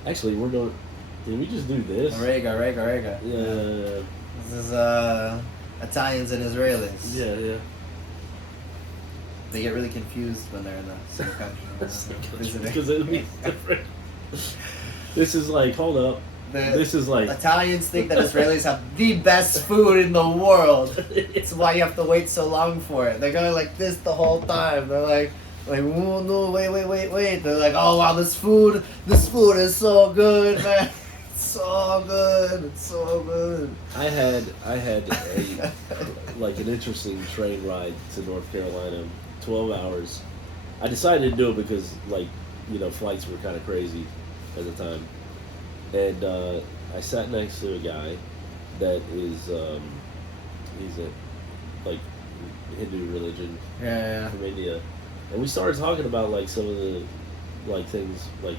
actually we're doing. Did we just do this? Rega. Yeah. This is Italians and Israelis. Yeah. They get really confused when they're in the same country. Visiting. Because it would be different. This is like, hold up. This is like Italians think that Israelis have the best food in the world. It's why you have to wait so long for it. They're going like this the whole time. They're like, oh, no, wait. They're like, oh wow, this food is so good, man. It's so good. I had a like an interesting train ride to North Carolina, 12 hours. I decided to do it because flights were kind of crazy at the time, and I sat next to a guy that is he's a like Hindu religion Yeah. from India, and we started talking about like some of the things like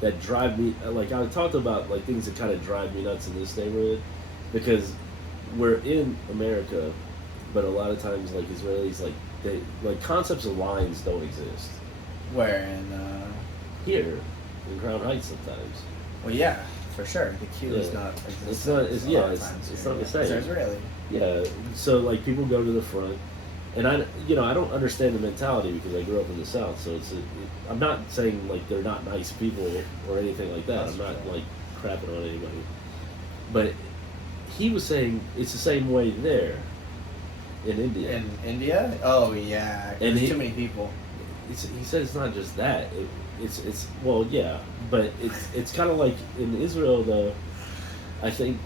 that drive me, like I talked about like things that kind of drive me nuts in this neighborhood, because we're in America, but a lot of times like Israelis they concepts of lines don't exist Where in? here in Crown Heights sometimes. Well, yeah, for sure. The Q is Yeah. not. It's not. It's a lot of it's times it's here, not the yeah. same. It's Israeli. Yeah, so like people go to the front, and I don't understand the mentality because I grew up in the South. So I'm not saying like they're not nice people or anything like that. That's I'm not true. like crapping on anybody, but he was saying it's the same way there in India. In India? Oh yeah. And There's too many people. He said it's not just that. It's well, yeah, but it's kind of like in Israel though. I think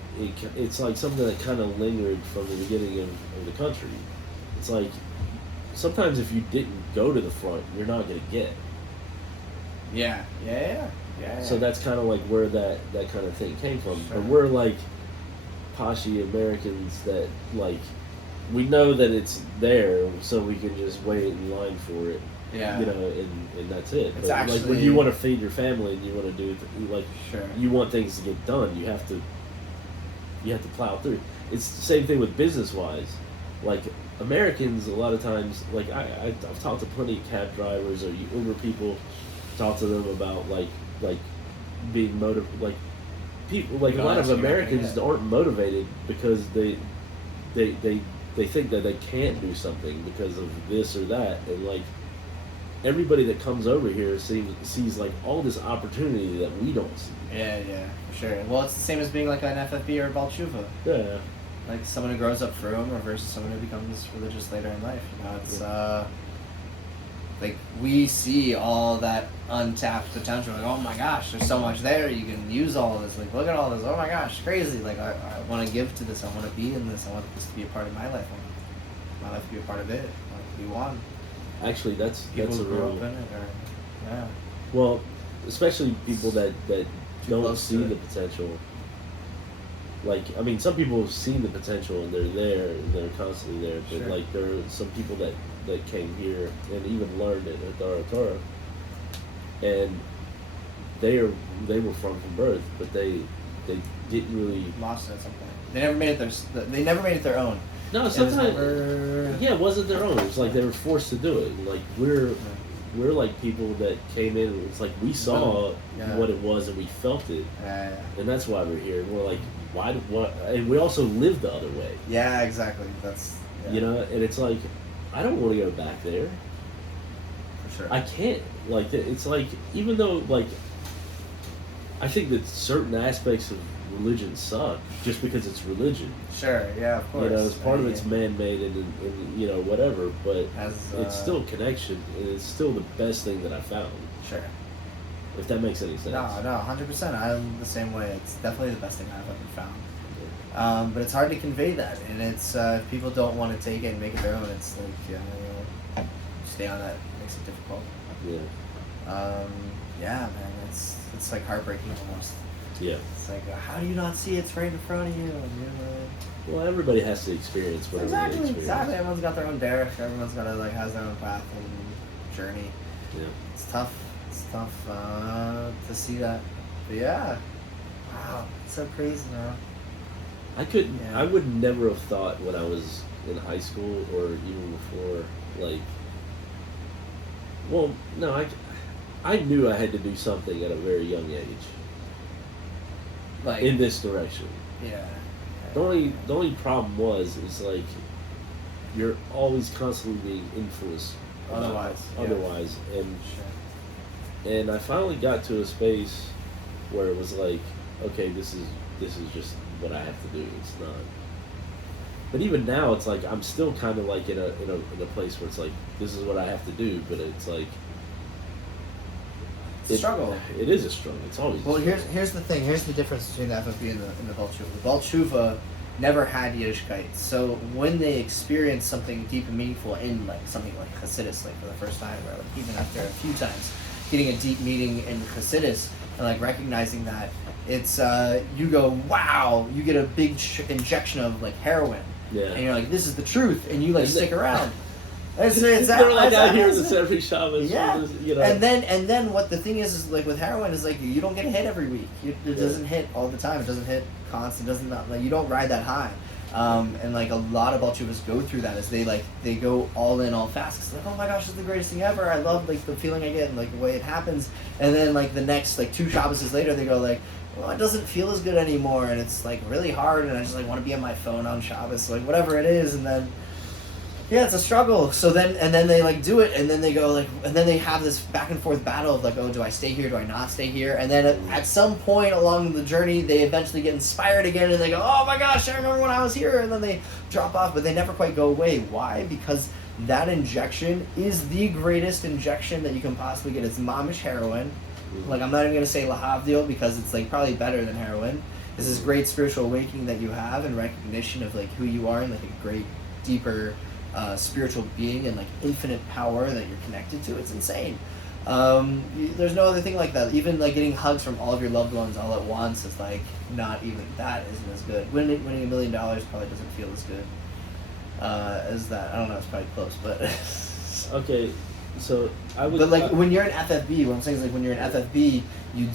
it's like something that kind of lingered from the beginning of the country. It's like sometimes if you didn't go to the front, you're not gonna get. Yeah. So that's kind of like where that kind of thing came from. Sure. But we're like poshy Americans that like we know that it's there, so we can just wait in line for it. Yeah. And that's it. It's But like when actually- you want to feed your family and you want to do Sure. you want things to get done, you have to plow through. It's the same thing with business wise. Like Americans, a lot of times, like I've talked to plenty of cab drivers or Uber people, talk to them about like being like people like a lot of Honestly, Americans yeah. aren't motivated because they think that they can't do something because of this or that, and like everybody that comes over here sees like all this opportunity that we don't see. Yeah, for sure. Well, it's the same as being like an FFB or a Balchuva. Yeah. Like someone who grows up frum or versus someone who becomes religious later in life. It's like we see all that untapped potential. Like, oh my gosh, there's so much there. You can use all this. Like, look at all this. Oh my gosh, crazy. Like, I want to give to this. I want to be in this. I want this to be a part of my life. I want my life to be a part of it. I want to be one. Actually, that's People a who grew real up in it, or yeah. well, especially people that don't close see to the it. potential. Like, I mean, some people have seen the potential and they're there and they're constantly there. But Sure. like, there are some people that came here and even learned it at Dara Torah, and they were from birth, but they didn't really. Lost it at some point. They never made it They never made it their own. No, It was sometimes. never- Yeah, it wasn't their own. It was like they were forced to do it. And like we're like people that came in. And it's like we saw Yeah. what it was and we felt it, Yeah. and that's why we're here. And we're like, what? And we also live the other way, Yeah, exactly. That's And it's like, I don't want to go back there. for sure. I can't. Like, it's like, even though like, I think that certain aspects of religion suck just because it's religion. Sure, yeah, of course. It's part of Yeah. it's man-made and whatever, but As, it's still connection, and it's still the best thing that I found. Sure. If that makes any sense. No, 100%. I'm the same way. It's definitely the best thing I've ever found. But it's hard to convey that, and it's if people don't want to take it and make it their own, it's like stay on that makes it difficult. Yeah. Yeah, man, it's like heartbreaking almost. Yeah. It's like how do you not see it's right in front of you? And Well, everybody has to experience whatever they experience. Exactly. Everyone's got their own Derek. Everyone's got has their own path and journey. Yeah. It's tough. It's tough to see that. But yeah, wow, it's so crazy, man. I would never have thought when I was in high school or even before, like, well, no, I knew I had to do something at a very young age Like in this direction. yeah. The only problem is like you're always constantly being influenced otherwise, and Sure. and I finally got to a space where it was like, okay, this is just what I have to do. It's not. But even now, it's like I'm still kind of like in a place where it's like this is what I have to do, but it's like It's a struggle. It is a struggle. It's always. Well, here's the thing. Here's the difference between the FFB and the Baal Tshuva. The Baal Tshuva never had Yiddishkeit, so when they experience something deep and meaningful in like something like Hasidus, like for the first time, or like even after a few times, getting a deep meaning in Hasidus and like recognizing that it's you go wow, you get a big injection of like heroin, Yeah. and you're like this is the truth, and you like stick around. It's They're like out here in the that's- Sefer Shabbos. Yeah, You know. and then what the thing is like with heroin is like you don't get hit every week. It doesn't hit all the time. It doesn't hit constant. It doesn't like you don't ride that high. And like a lot of Baal Tshuvas go through that as they go all in all fast. It's like oh my gosh, this is the greatest thing ever. I love like the feeling I get and like the way it happens. And then like the next like 2 Shabbos later they go like. Well, it doesn't feel as good anymore, and it's like really hard, and I just like want to be on my phone on Shabbos, like whatever it is, and then. Yeah, it's a struggle. So then they like do it, and then they go like, and then they have this back and forth battle of like, oh, do I stay here? Do I not stay here? And then at some point along the journey, they eventually get inspired again, and they go, oh my gosh, I remember when I was here, and then they drop off, but they never quite go away. Why? Because that injection is the greatest injection that you can possibly get. It's mamish heroin. Like I'm not even gonna say lahavdil because it's like probably better than heroin. It's this great spiritual awakening that you have and recognition of like who you are and like a great deeper. Spiritual being and like infinite power that you're connected to. It's insane. There's no other thing like that. Even like getting hugs from all of your loved ones all at once is like not even that isn't as good. Winning $1 million probably doesn't feel as good as that. I don't know. It's probably close, but Okay, so I would. but like when you're in FFB, what I'm saying is like when you're in FFB, you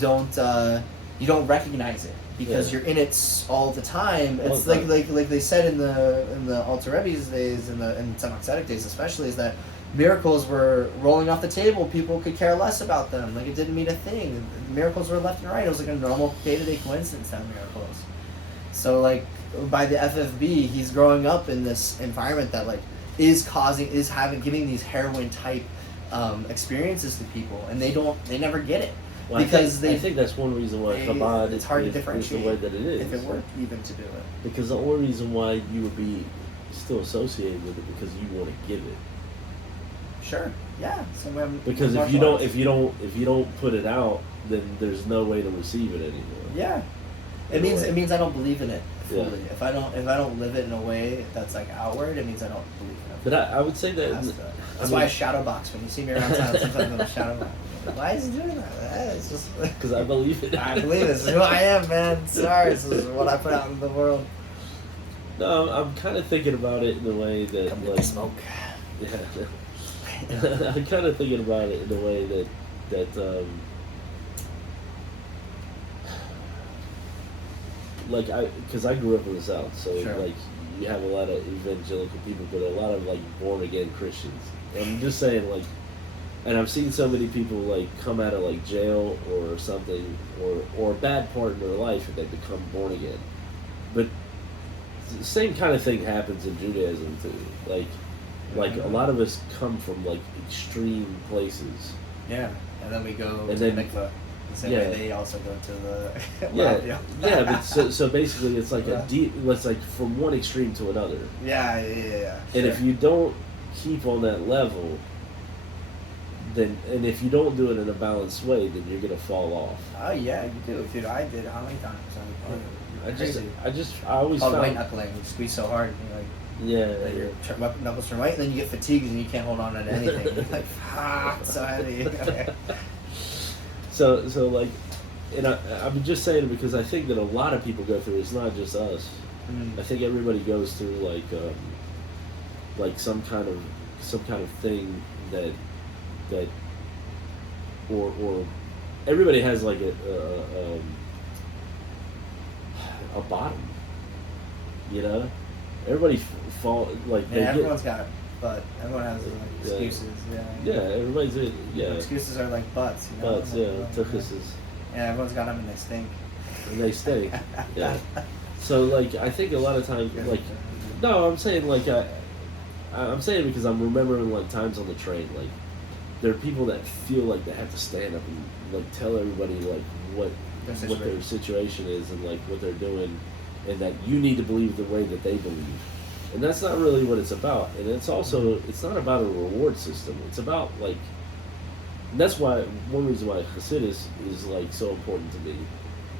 don't recognize it because Yeah. you're in it all the time. It's Well, like they said in the Alter Rebbe's days, in Tzemach Tzedek days especially, is that miracles were rolling off the table. People could care less about them. Like it didn't mean a thing. Miracles were left and right. It was like a normal day-to-day coincidence to have miracles. So like by the FFB, he's growing up in this environment that like giving these heroin type experiences to people, and they never get it. Well, Because I think that's one reason why Chabad it's hard to is differentiate the way that it is. if it were even to do it. Because the only reason why you would be still associated with it because you want to give it. Sure. Yeah. Because if you don't put it out, then there's no way to receive it anymore. Yeah. It means I don't believe in it fully. Yeah. If I don't live it in a way that's like outward, it means I don't believe in it. But I would say that That's why I shadow box when you see me around town. Sometimes I'm shadow box. Why is he doing that? It's just because I believe it. I believe this is who I am, man. Sorry, this is what I put out in the world. No, I'm kind of thinking about it in the way that Come with like the smoke. yeah. I'm kind of thinking about it in the way that like because I grew up in the South, so Sure. like you have a lot of evangelical people, but a lot of like born again Christians. And I'm just saying like, and I've seen so many people like come out of like jail or something or a bad part in their life and they become born again. But the same kind of thing happens in Judaism too. Like a lot of us come from like extreme places. Yeah, and then we go And to then- the mikveh. The same yeah. way they also go to the Yeah, but so basically it's like Yeah. a deep. It's like from one extreme to another. Yeah. And if you don't keep on that level, then and if you don't do it in a balanced way, then you're gonna fall off. Oh yeah, you do, dude. I did. How many times? I always called found, white knuckling. You squeeze so hard, that your knuckles turn white, and then you get fatigued and you can't hold on to anything. You're like, it's so heavy. So like, and I'm just saying it because I think that a lot of people go through it. It's not just us. I think everybody goes through like some kind of thing that or everybody has like a bottom, everybody fall like Yeah, everyone's got it, but everyone has excuses. Yeah, everybody's Excuses are like butts. Butts, tuchuses. Yeah, everyone's got them and they stink. And they stink. Yeah. So like I think a lot of times like no, I'm saying like I'm saying because I'm remembering like times on the train, like there are people that feel like they have to stand up and like tell everybody like what their situation is and like what they're doing, and that you need to believe the way that they believe, and that's not really what it's about. And it's also it's not about a reward system. It's about like, and that's why one reason why Hasidus is like so important to me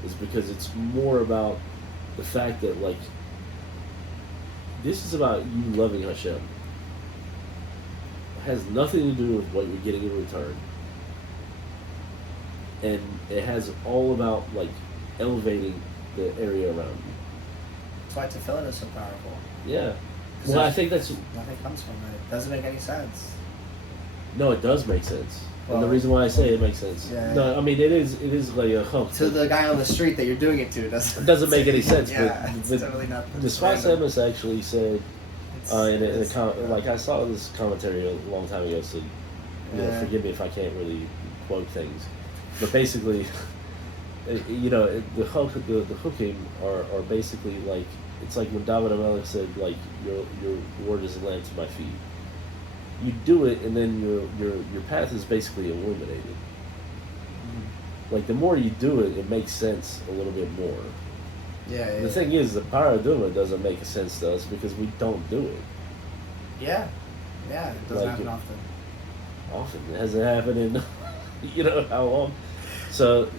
is because it's more about the fact that like this is about you loving Hashem. It has nothing to do with what you're getting in return. And it has all about like elevating the area around you. That's why tefillin is so powerful. Yeah. Well, I think that's nothing comes from it. It doesn't make any sense. No, it does make sense. Well, and the reason why I say it makes sense. Yeah, no, I mean it is like a hump. To the guy on the street that you're doing it to, it doesn't make any sense. Yeah, but it's totally not. The Sfas Emes actually said, like I saw this commentary a long time ago, so forgive me if I can't really quote things, but basically, the hukim are basically like it's like when David HaMelech said like your word is a lamp to my feet. You do it, and then your path is basically illuminated. Like the more you do it, it makes sense a little bit more. Yeah. The thing is, the paraduma doesn't make sense to us because we don't do it. Yeah, it doesn't happen often. Often, it hasn't happened in how long. So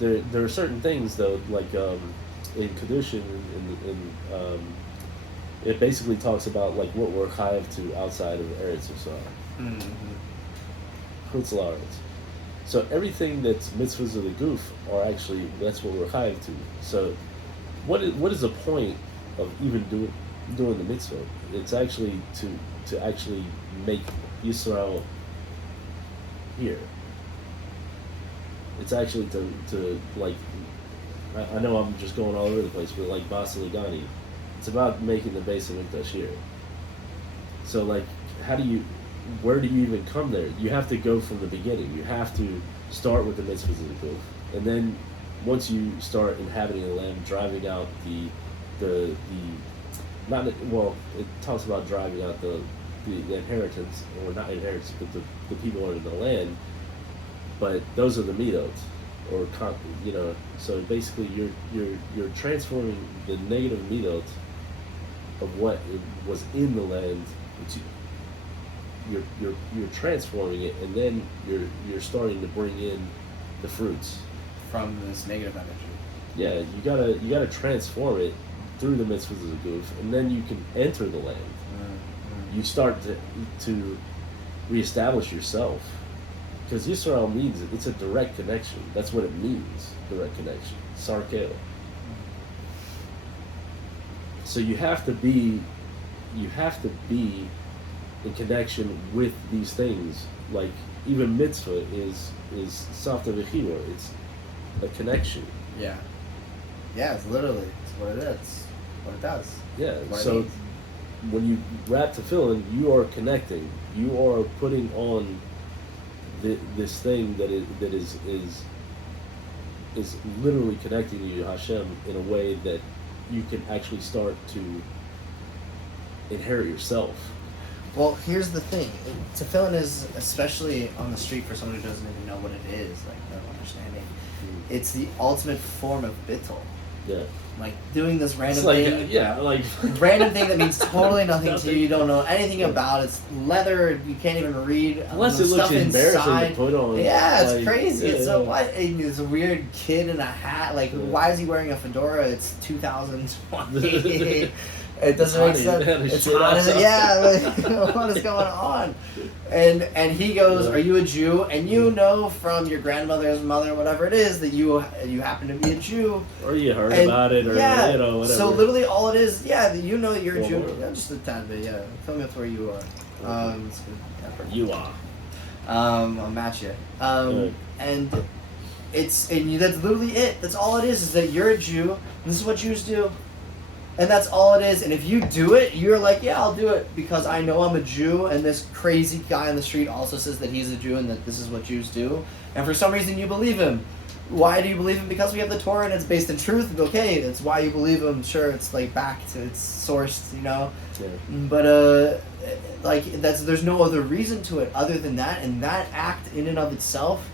there are certain things though, like in Kedushin, it basically talks about like what we're chayav to outside of Eretz Yisrael. Chutz La'aretz. So everything that's mitzvahs of the goof are actually that's what we're chayav to. So what is the point of even doing the mitzvah? It's actually to actually make Yisrael here. It's actually to like I know I'm just going all over the place, but like Basel Gani, it's about making the base of Mikdash here. So like where do you even come there? You have to go from the beginning. You have to start with the mitzvahs of the goof, and then once you start inhabiting the land, driving out the not well, it talks about driving out the inheritance, or not inheritance, but the people in the land. But those are the midot, or So basically, you're transforming the negative midot of what was in the land. You're transforming it, and then you're starting to bring in the fruits from this negative energy. Yeah, you gotta transform it through the mitzvahs of the goof, and then you can enter the land. You start to reestablish yourself, because Yisrael means it's a direct connection. That's what it means, direct connection. Sarkel. So you have to be in connection with these things. Like even mitzvah is safta v'chila. It's a connection. Yeah. Yeah, it's literally what it is. It's what it does. Yeah. So when you wrap tefillin, you are connecting. You are putting on this thing that is literally connecting you to Hashem in a way that you can actually start to inherit yourself. Well, here's the thing. Tefillin is, especially on the street for someone who doesn't even know what it is, like no understanding. It's the ultimate form of bittul. Yeah. Like doing this random It's like, thing. yeah, like Random thing that means totally nothing to Nothing. you. You don't know anything Yeah. about. It's leather. You can't even read. Unless the it looks stuff embarrassing inside. to put on. Yeah, it's like, crazy. yeah, It's a yeah. what? It's a weird kid in a hat. Like, Yeah. why is he wearing a fedora? It's 2020. It doesn't make It's sense. hot, It's shit hot. outside. Yeah, like, what is going on? And he goes, Yeah. "Are you a Jew?" And you know from your grandmother's mother, whatever it is, that you happen to be a Jew. Or you heard And, about it, or yeah, you know, whatever. so literally all it is, yeah, you know that you're a Well, Jew. more. Yeah, just a tad bit, yeah. Tell me where you are. It's good. Yeah, perfect. You are. I'll match you. Good. And that's literally it. That's all it is that you're a Jew. And this is what Jews do. And that's all it is. And if you do it, you're like, yeah, I'll do it because I know I'm a Jew. And this crazy guy on the street also says that he's a Jew and that this is what Jews do. And for some reason, you believe him. Why do you believe him? Because we have the Torah and it's based in truth. Okay, that's why you believe him. Sure, it's like back to its source, you know. Yeah. But like there's no other reason to it other than that. And that act in and of itself,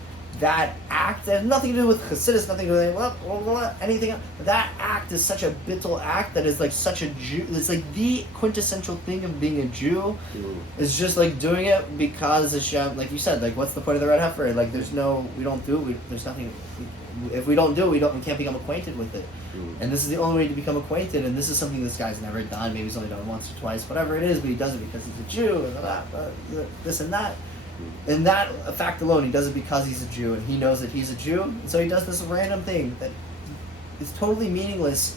that act has nothing to do with Chassidus, nothing to do with anything else. That act is such a bittul act that is like such a Jew. It's like the quintessential thing of being a Jew. It's just like doing it because Hashem, like you said, like what's the point of the red heifer? Like there's no, we don't do it. There's nothing. If we don't do it, we can't become acquainted with it. And this is the only way to become acquainted. And this is something this guy's never done. Maybe he's only done it once or twice, whatever it is. But he does it because he's a Jew and that, this and that. And that fact alone, he does it because he's a Jew, and he knows that he's a Jew, and so he does this random thing that is totally meaningless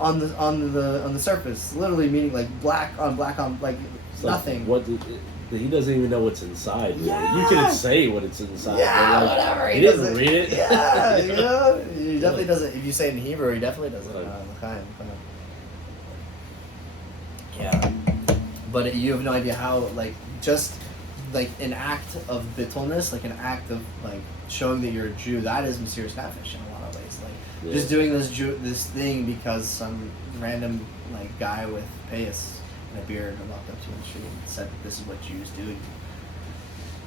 on the surface. Literally meaning like black on like It's like, nothing. he doesn't even know what's inside. Really. Yeah. You can say what it's inside. Yeah, but, like, whatever. He doesn't read it. Yeah, you know, he definitely doesn't. If you say it in Hebrew, he definitely doesn't. Right. Yeah, but you have no idea how like just like an act of bitulness, like an act of like showing that you're a Jew. That is Mesiras Nefesh in a lot of ways. Like Yeah. just doing this thing because some random like guy with payas and a beard walked up to you in the street and said this is what Jews do.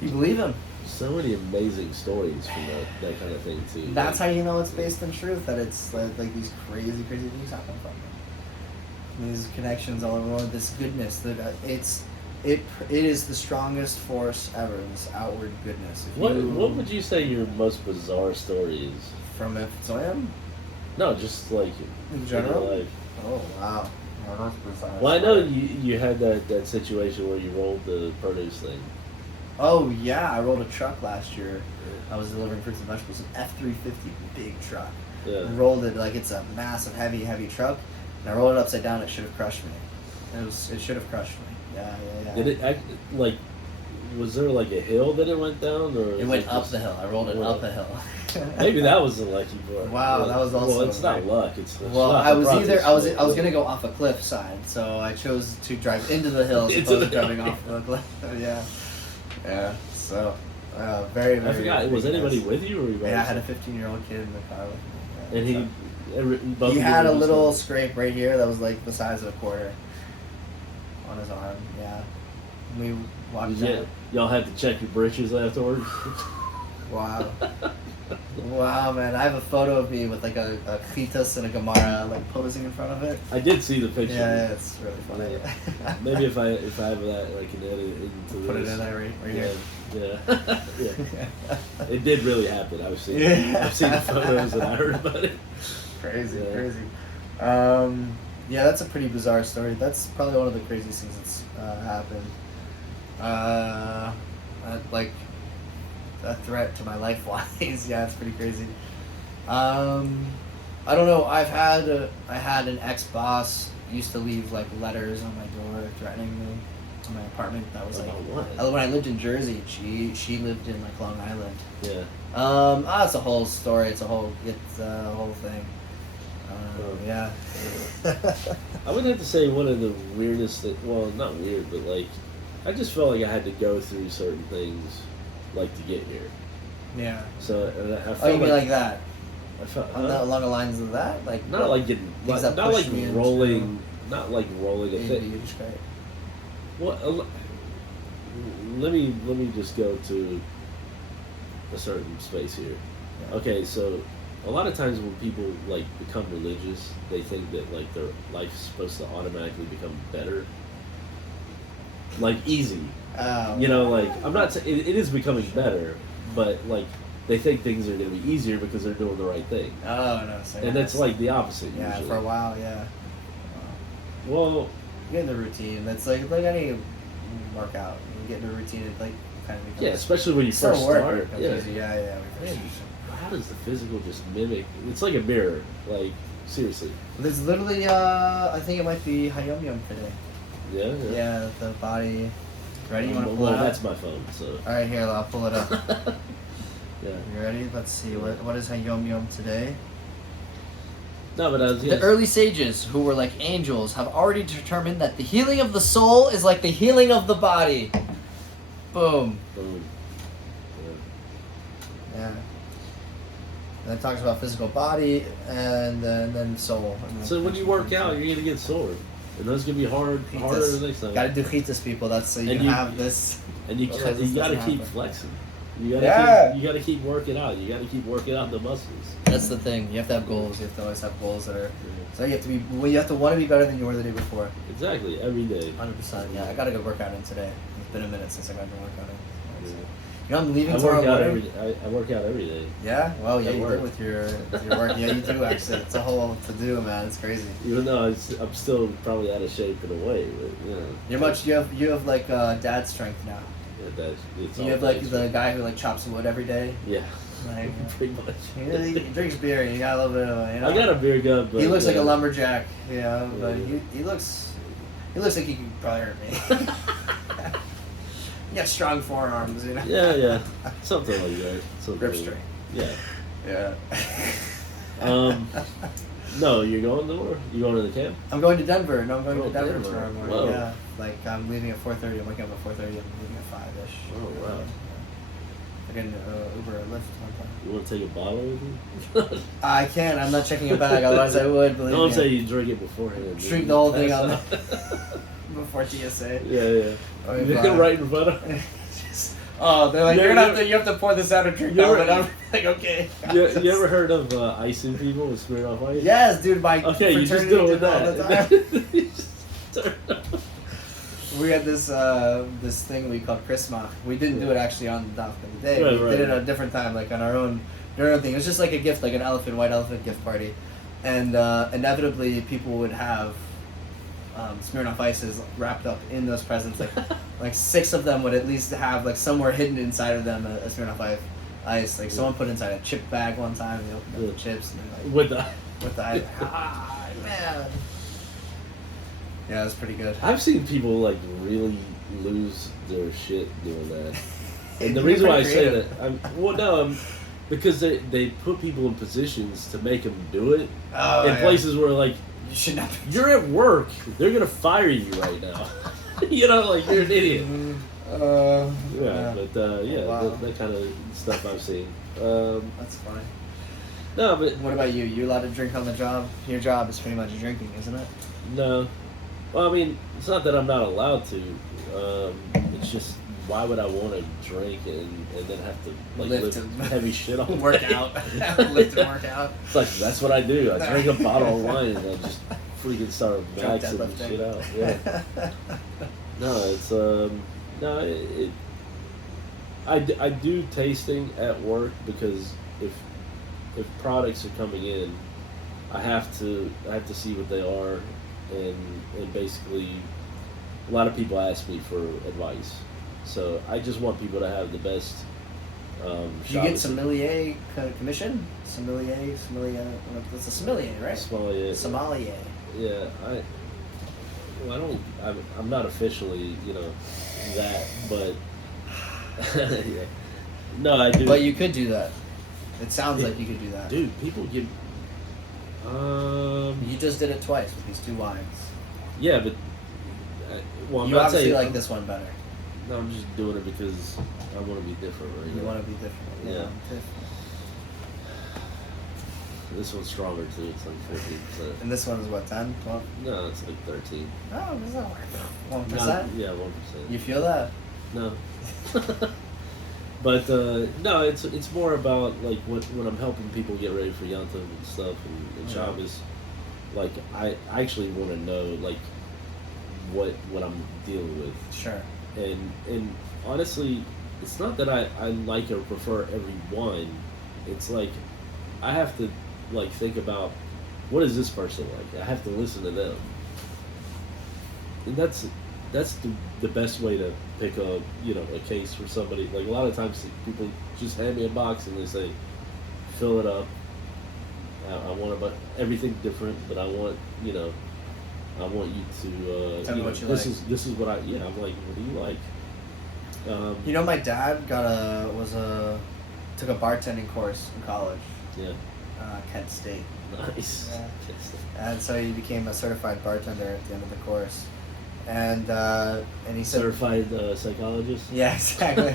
You believe him. So many amazing stories from that kind of thing too. That's Like, how you know it's based in truth. That it's like these crazy things happen from it. These connections all over. This goodness that it is the strongest force ever. This outward goodness. If What you, would you say your most bizarre story is? from Ephraim No, just like in your general? life. Oh wow. Yeah, that's bizarre. Well, I know you had that situation where you rolled the produce thing. Oh yeah, I rolled a truck last year. I was delivering fruits and vegetables, an F-350 big truck. Yeah. I rolled it like it's a massive, heavy truck, and I rolled it upside down. It should have crushed me. It should have crushed me. Yeah. Did it act like? Was there like a hill that it went down, or It was went up just- the hill. I rolled it up a hill. Maybe that was the lucky part. Wow, that was also Well, it's not like- luck. It's Well, not I the was process, I was but- gonna go off a cliff side, so I chose to drive into the hill as Into opposed to the driving hill. off the cliff. Yeah. So, very. I forgot. Was big anybody mess. with you, or you? by Yeah, I had a yourself? 15-year-old kid in the car with me. And So- both he of you had were a just little like- scrape right here that was like the size of a quarter on his arm. Yeah. We walked down. Y'all had to check your britches afterwards. Wow. Wow, man. I have a photo of me with like a Klitas and a Gemara like posing in front of it. I did see the picture. Yeah, it's really funny. Maybe if I have that, I can edit it into Put it this. in there right Yeah, here. yeah. It did really happen. I've seen. Yeah. I've seen the photos and I heard about it. Crazy, Yeah. crazy. Yeah, that's a pretty bizarre story. That's probably one of the craziest things that's happened. Like a threat to my life wise. Yeah, it's pretty crazy. I don't know. I had an ex boss used to leave like letters on my door threatening me to my apartment. That was like What? when I lived in Jersey. She lived in like Long Island. Yeah. It's a whole story. It's a whole thing. Yeah. I would have to say one of the weirdest things. Well, not weird, but like, I just felt like I had to go through certain things, like to get here. Yeah. So and I felt Oh, you mean like that? I felt Along the lines of that, like not like getting things not that like push me into- rolling, not like rolling a into thing. Yiddishkeit. Well, let me just go to a certain space here. Yeah. Okay, so a lot of times when people like become religious, they think that like their life's supposed to automatically become better, like easy. You know, like I'm not saying it is becoming better, but like they think things are going to be easier because they're doing the right thing. Oh no, so And that's like the opposite. yeah, usually. for a while, yeah. Well, You get in the routine. That's like any workout. You get in a routine, it like kind of becomes. yeah, especially when you Still first work, start. it becomes Yeah. easy. Yeah. Man, how does the physical just mimic? It's like a mirror. Like seriously. There's literally, I think it might be Hayom Yom today. Yeah. Yeah, the body. Ready? You want to pull well, it up? that's my phone. So. All right, here, I'll pull it up. Yeah. You ready? Let's see. What is Hayom Yom today? No, but I was. The early sages, who were like angels, have already determined that the healing of the soul is like the healing of the body. Boom. Boom. Yeah. And it talks about physical body and then soul. So when you work out, you're gonna get sore, and those gonna be harder the next time. Gotta do chitas, people. That's so you And can you- have this. And you Otherwise you this gotta doesn't keep happen. flexing. You gotta Yeah. keep, you gotta keep working out. You gotta keep working out the muscles. That's the thing. You have to have goals. You have to always have goals that are. So you have to be. Well, you have to want to be better than you were the day before. Exactly, every day. 100%. Yeah, I gotta go work out in today. It's been a minute since I got to work out in. Yeah. You know, I'm leaving I tomorrow work out morning. I work out every day. Yeah. Well, yeah, At you work. do with your work. Yeah, you do actually. It's a whole to do, man. It's crazy. Even though I'm still probably out of shape in a way, but you know. You're much. You have like dad strength now. Yeah, that's, it's You all have like nice. the guy who like chops wood every day. Yeah, Like, pretty much. he drinks beer and you got a little bit of. You know, I got a beer gun, but he looks like a yeah. lumberjack, you know, but Yeah. he looks like he could probably hurt me. He got strong forearms, you know. Yeah, something like that. Something Grip like- strength. Yeah. Yeah. No, you're going nowhere. You going to the camp? I'm going to Denver. No, I'm going Oh, to Denver Denver. tomorrow morning. Whoa. Yeah. Like I'm leaving at 4:30. I'm waking up at 4:30. I'm leaving at 5ish. Oh, wow. I can Uber or Lyft one time. You want to take a bottle with you? I can. I'm not checking a bag. Otherwise, I would. Believe No, I'm me. saying you drink it beforehand. Drink the whole thing Pass on out. before TSA. Yeah. Oh, You yeah. get right in front of. Oh, they're like, Yeah, you're gonna yeah. have to. You have to pour this out and drink Yeah. out. And I'm like, okay. You ever heard of icing people with Smirnoff Ice? Yes, dude. My Okay, you just fraternity do it with did all that. the time. You just turn it on. We had this this thing we called Christmas. We didn't do it actually on the Daf of the day. Right, we right, did it right. at a different time, like on our own thing. It was just like a gift, like an white elephant gift party, and inevitably people would have Smirnoff Ices wrapped up in those presents. Like 6 of them would at least have like somewhere hidden inside of them a Smirnoff Ice. Like someone put inside a chip bag one time. And they opened up Yeah. the chips and then, like With the, with the ice. Ah, man. Yeah, that's pretty good. I've seen people like really lose their shit doing that. And the You're reason why I pretty say creative. that, because they put people in positions to make them do it Oh, in yeah. places where like You should not. Be you're at work, they're gonna fire you right now. You know, like you're an idiot. Yeah, but yeah, Wow. that kind of stuff I've seen. That's funny. No, but What about you? You allowed to drink on the job? Your job is pretty much drinking, isn't it? no. Well, I mean, it's not that I'm not allowed to. It's just why would I want to drink and then have to like Lift lift and- heavy shit all Work day? out. Lift and work out. It's like that's what I do. I drink a bottle of wine and I just freaking start Drunk maxing the deadlifting. shit out. Yeah. No, it's no. I do tasting at work because if products are coming in, I have to see what they are, and basically, a lot of people ask me for advice, so I just want people to have the best. Do you get sommelier commission? Sommelier. That's a sommelier, right? Sommelier. Sommelier. Yeah, I'm not officially, that, but yeah. No, I do. But you could do that. It sounds like you could do that. Dude, people get. You just did it twice with these 2 wines. Yeah, but well, I'm You not obviously saying like this one better. No, I'm just doing it because I want to be different right You now. want to be different. Yeah. Different. This one's stronger too. It's like 14%. And this one is what, 10, 12? No, it's like 13. Oh, it's not 1%. Yeah, 1%. You feel that? No. But no, it's more about like when I'm helping people get ready for Yom Tov and stuff and Shabbos. Like I actually want to know like what I'm dealing with. Sure. And honestly, it's not that I like or prefer every one. It's like I have to like think about what is this person like. I have to listen to them, and that's the best way to pick a a case for somebody. Like a lot of times people just hand me a box and they say, fill it up. I want everything different, but I want I want you to Tell me what you this like. is what I'm like, what do you like? My dad took a bartending course in college, Yeah. Kent State, Nice. Yeah. and so he became a certified bartender at the end of the course, and he said, Certified psychologist. yeah, exactly.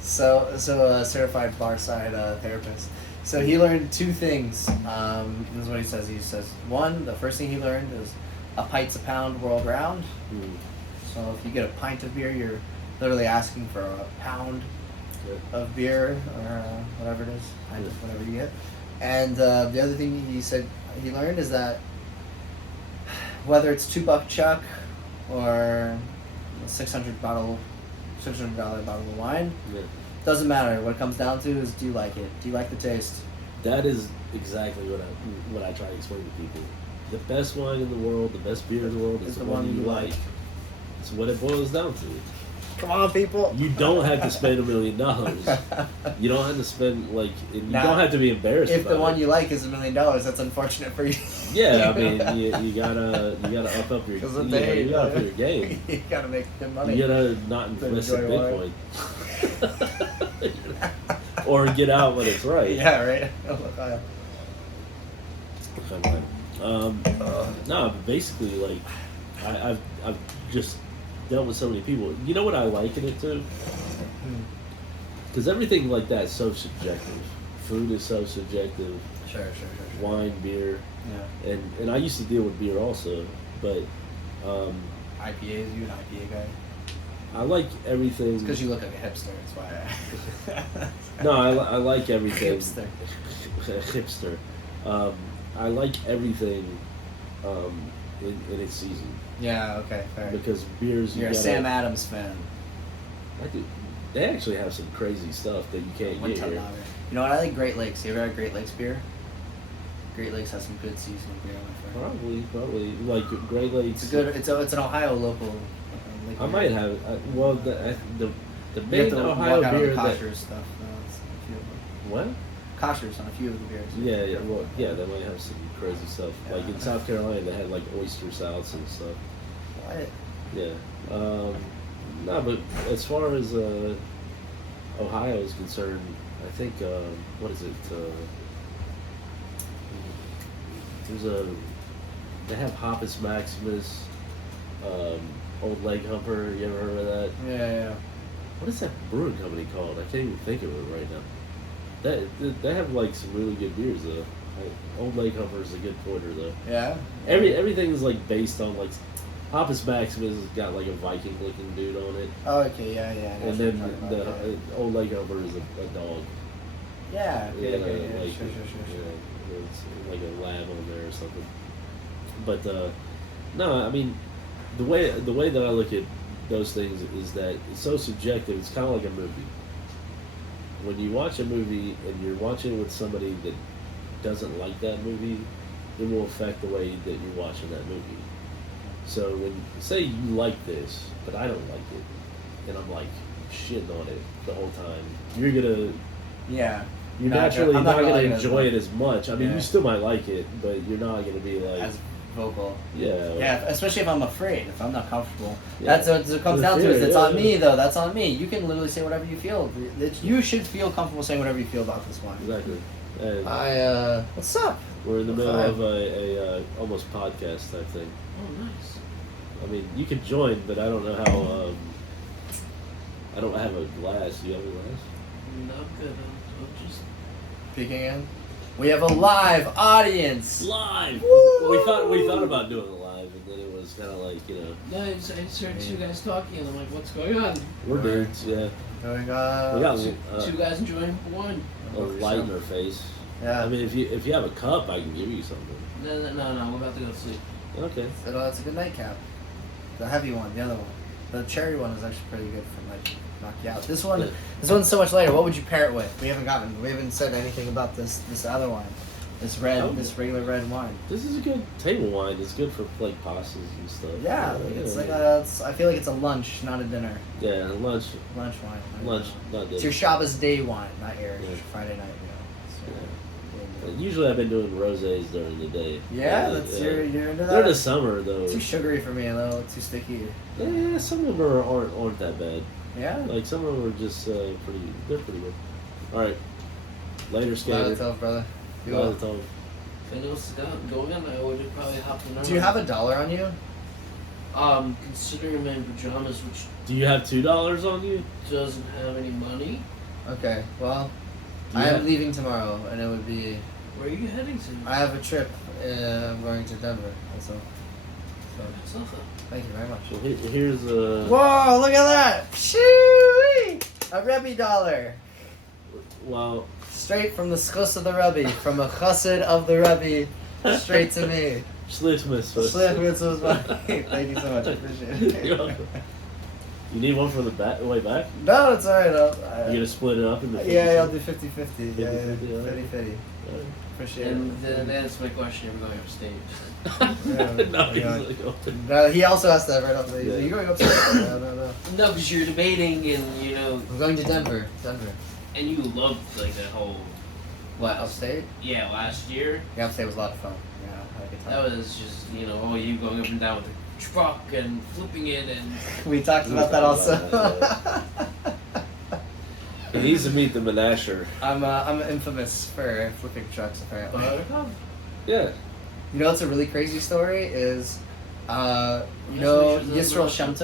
So a certified bar side therapist. So he learned two things. This is what he says. He says, one, the first thing he learned is a pint's a pound world round. Mm. So if you get a pint of beer, you're literally asking for a pound of beer or whatever it is, pint of whatever you get. And the other thing he said he learned is that whether it's $2 Chuck or a $600 bottle of wine, Yeah. doesn't matter. What it comes down to is, do you like it? Do you like the taste? That is exactly what I try to explain to people. The best wine in the world, the best beer in the world is the one you like. It's what it boils down to. Come on, people. You don't have to spend $1 million. You don't have to spend you Now, don't have to be embarrassed. If about the one it. you like is $1 million, that's unfortunate for you. Yeah, I mean, you gotta up your Because of you gotta up your game. You gotta make good money. You gotta not invest in enjoy Bitcoin, or get out when it's right. Yeah, right. No, but basically, like I've just dealt with so many people. You know what I like in it too? Because everything like that is so subjective. Food is so subjective. Sure. Wine, beer, Yeah. and I used to deal with beer also, but IPAs, you an IPA guy? I like everything. It's because you look like a hipster. That's why. No, I like everything. Hipster. Hipster. I like everything in its season. Yeah. Okay. Fair. Because beers, You're a Sam Adams fan. I do. They actually have some crazy stuff that you can't One get ton here. lager. You know what? I like Great Lakes. You ever had Great Lakes beer? Great Lakes has some good seasonal beer, my friend. Probably like Great Lakes. It's a good. It's an Ohio local. Liquor. I might have. Well, the You have main to Ohio walk out on beer the that kosher stuff. It's a few of them. what? Koshers on a few of the beers. Yeah. Well, yeah, they might have some crazy stuff. Like in Yeah. South Carolina, they had like oyster salads and stuff. What? Yeah. No, but as far as Ohio is concerned, I think what is it? They have Hoppus Maximus, Old Leg Humper. You ever heard of that? Yeah. What is that brewing company called? I can't even think of it right now. They have like some really good beers though. Old Leg Humper is a good porter though. Yeah. Everything is like based on like Hoppus Maximus has got like a Viking looking dude on it, Oh, okay. Yeah. I know and what then you're talking the about, yeah. Old Leg Humper is a dog. Yeah. Okay. Yeah, Okay. like, Sure. yeah, it's like a lab on there or something. But no, I mean the way that I look at those things is that it's so subjective. It's kind of like a movie. When you watch a movie and you're watching it with somebody that doesn't like that movie, it will affect the way that you're watching that movie. So when say you like this, but I don't like it, and I'm like shitting on it the whole time, you're Yeah. You're Not naturally gonna- I'm not not going gonna to like it as enjoy much. it as much. I mean, Yeah. you still might like it, but you're not going to be like, As vocal. yeah. Yeah, especially if I'm afraid, if I'm not comfortable. Yeah. That's what it comes The down to. Is fear, it's yeah. on me though. That's on me. You can literally say whatever you feel. You should feel comfortable saying whatever you feel about this one. Exactly. And What's up? we're in the middle Hi. of a almost podcast type thing. Oh, nice. I mean, you can join, but I don't know how. I don't have a glass. Do you have a glass? No, I'm good. I'm just. Peeking in. We have a live audience. Live. Woo! We thought about doing it live, and then it was kind of like, you know, No, I just heard two guys talking, and I'm like, what's going on? we're dudes, yeah. Going We got Two guys enjoying wine. a light in our face. Yeah. I mean, if you have a cup, I can give you something. No, we're about to go to sleep. Okay. So that's a good nightcap. The heavy one, the other one. The cherry one is actually pretty good for like knock you out. This one's so much later. What would you pair it with? We haven't said anything about this other wine. This regular red wine. This is a good table wine. It's good for like pastas and stuff. Yeah, it's like I feel like it's a lunch, not a dinner. Yeah, lunch. Lunch wine. Lunch, not dinner. It's your Shabbos day wine, not your Yeah. Friday night. You know. So, Usually I've been doing rosés during the day. yeah, that's you're into that. During the summer though. Too sugary for me, a little too sticky. Yeah, some of them aren't that bad. Yeah. Like some of them are just they're pretty good. All right, later, skater. Tough, brother. You Lot will. of time. If it was going on, I would have probably hopped in. Do you have $1 on you? Considering I'm in pajamas, which Do you have $2 on you? doesn't have any money, Okay. Well, Do you I am have- leaving tomorrow, and it would be. where are you heading to? I have a trip. I'm going to Denver. Also. So Sacha. thank you very much. So here's Whoa! Look at that! Shoo! A Rebbe dollar. well, Straight from the schus of the Rebbe, from a chassid of the Rebbe, straight to me. Schlitzmas. Slip was money. Thank you so much. I appreciate You're it. welcome. You need one for the way back? No, it's alright. You're gonna split it up into 50? Yeah, I'll do 50-50. Yeah, 50-50, alright. 50-50. Appreciate And it. then that's my question. You're going upstate. No, he's Yeah. like, open. No, he also asked that right off the. Yeah. You're going upstairs? No. No, because you're debating, and you know, I'm going to Denver. and you loved like that whole What, upstate? last year. Yeah, upstate was a lot of fun. Yeah, I had a good time. That was just you going up and down with the truck and flipping it and We talked We about that talked also. about He needs to meet the Menasher. I'm infamous for flipping trucks apparently. Yeah. You know what's a really crazy story is, you Yes, know we should Yisrael know. Shem